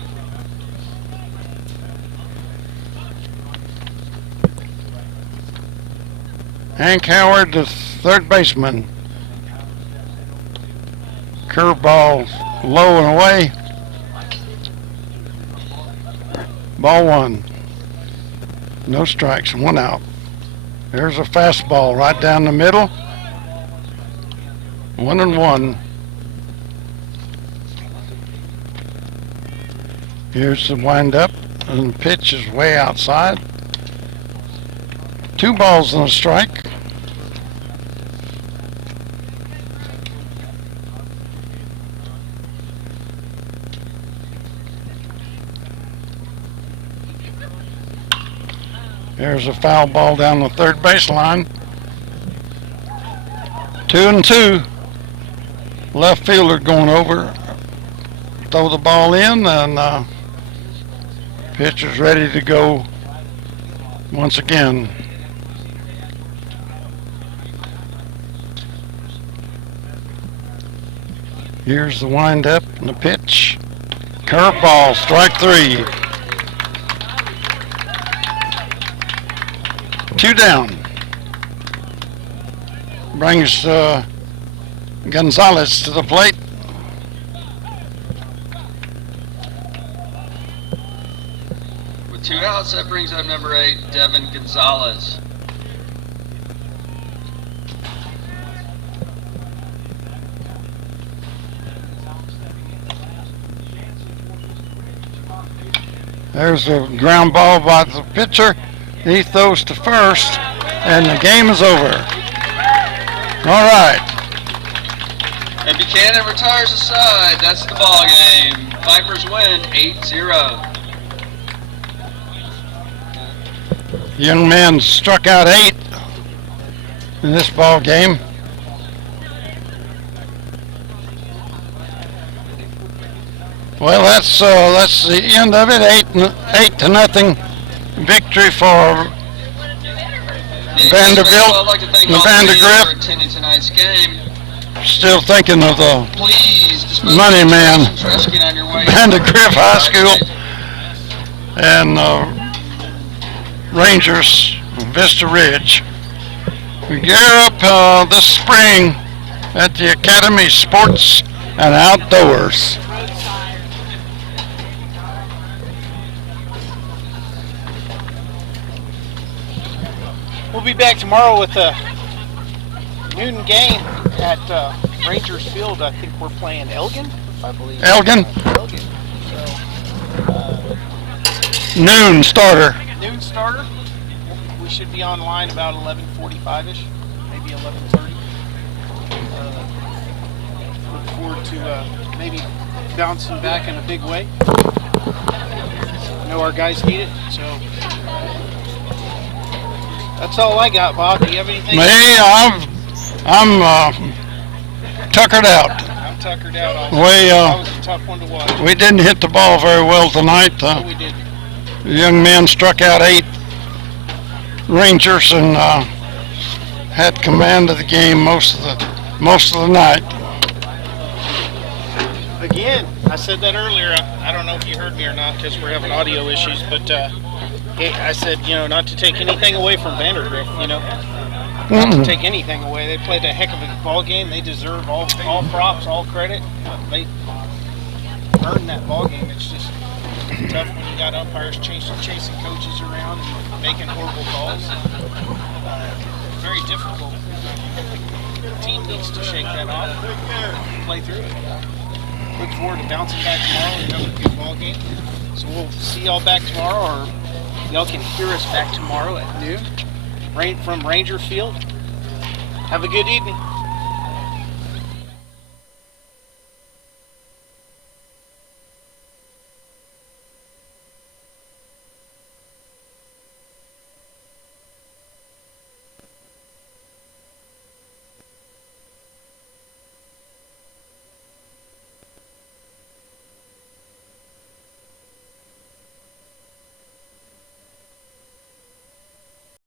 Hank Howard, the third baseman. Curveball low and away. Ball one. No strikes, one out. There's a fastball right down the middle. 1-1. Here's the windup, and the pitch is way outside. 2 balls and a strike. There's a foul ball down the third baseline. 2-2. Left fielder going over. Throw the ball in, and pitcher's ready to go once again. Here's the windup and the pitch. Curveball, strike 3. 2 down. Brings Gonzalez to the plate. With 2 outs, that brings up number 8, Devin Gonzalez. There's a ground ball by the pitcher. He throws to first, and the game is over. All right. And Buchanan retires aside. That's the ball game. Vipers win 8-0. Young man struck out 8 in this ball game. Well, that's the end of it. 8-0 victory for Vanderbilt. I'd like to thank The all three of you Vandegrift. for attending tonight's game. Still thinking of the Please dispose Money of man. some trash can on your way. Vandegrift High School and Rangers Vista Ridge. We gear up this spring at the Academy Sports and Outdoors. We'll be back tomorrow with a noon game at Rangers Field. I think we're playing Elgin, I believe. Elgin, Elgin. So, noon starter. noon starter. We should be online about 11:45ish, maybe 11:30. Look forward to maybe bouncing back in a big way. I know our guys need it, so that's all I got, Bob. Do you have anything? Me, I'm tuckered out. I'm tuckered out. Also. That was a tough one to watch. We didn't hit the ball very well tonight. No, we didn't. The young man struck out 8 Rangers and had command of the game most of the night. Again, I said that earlier. I don't know if you heard me or not because we're having audio issues, but I said, not to take anything away from Vandegrift, not to take anything away. They played a heck of a ball game. They deserve all props, all credit. They earned that ball game. It's just tough when you got umpires chasing coaches around and making horrible calls. Very difficult. The team needs to shake that off and play through it. Look forward to bouncing back tomorrow and having a good ball game. So we'll see y'all back tomorrow, or y'all can hear us back tomorrow at noon from Ranger Field. Have a good evening.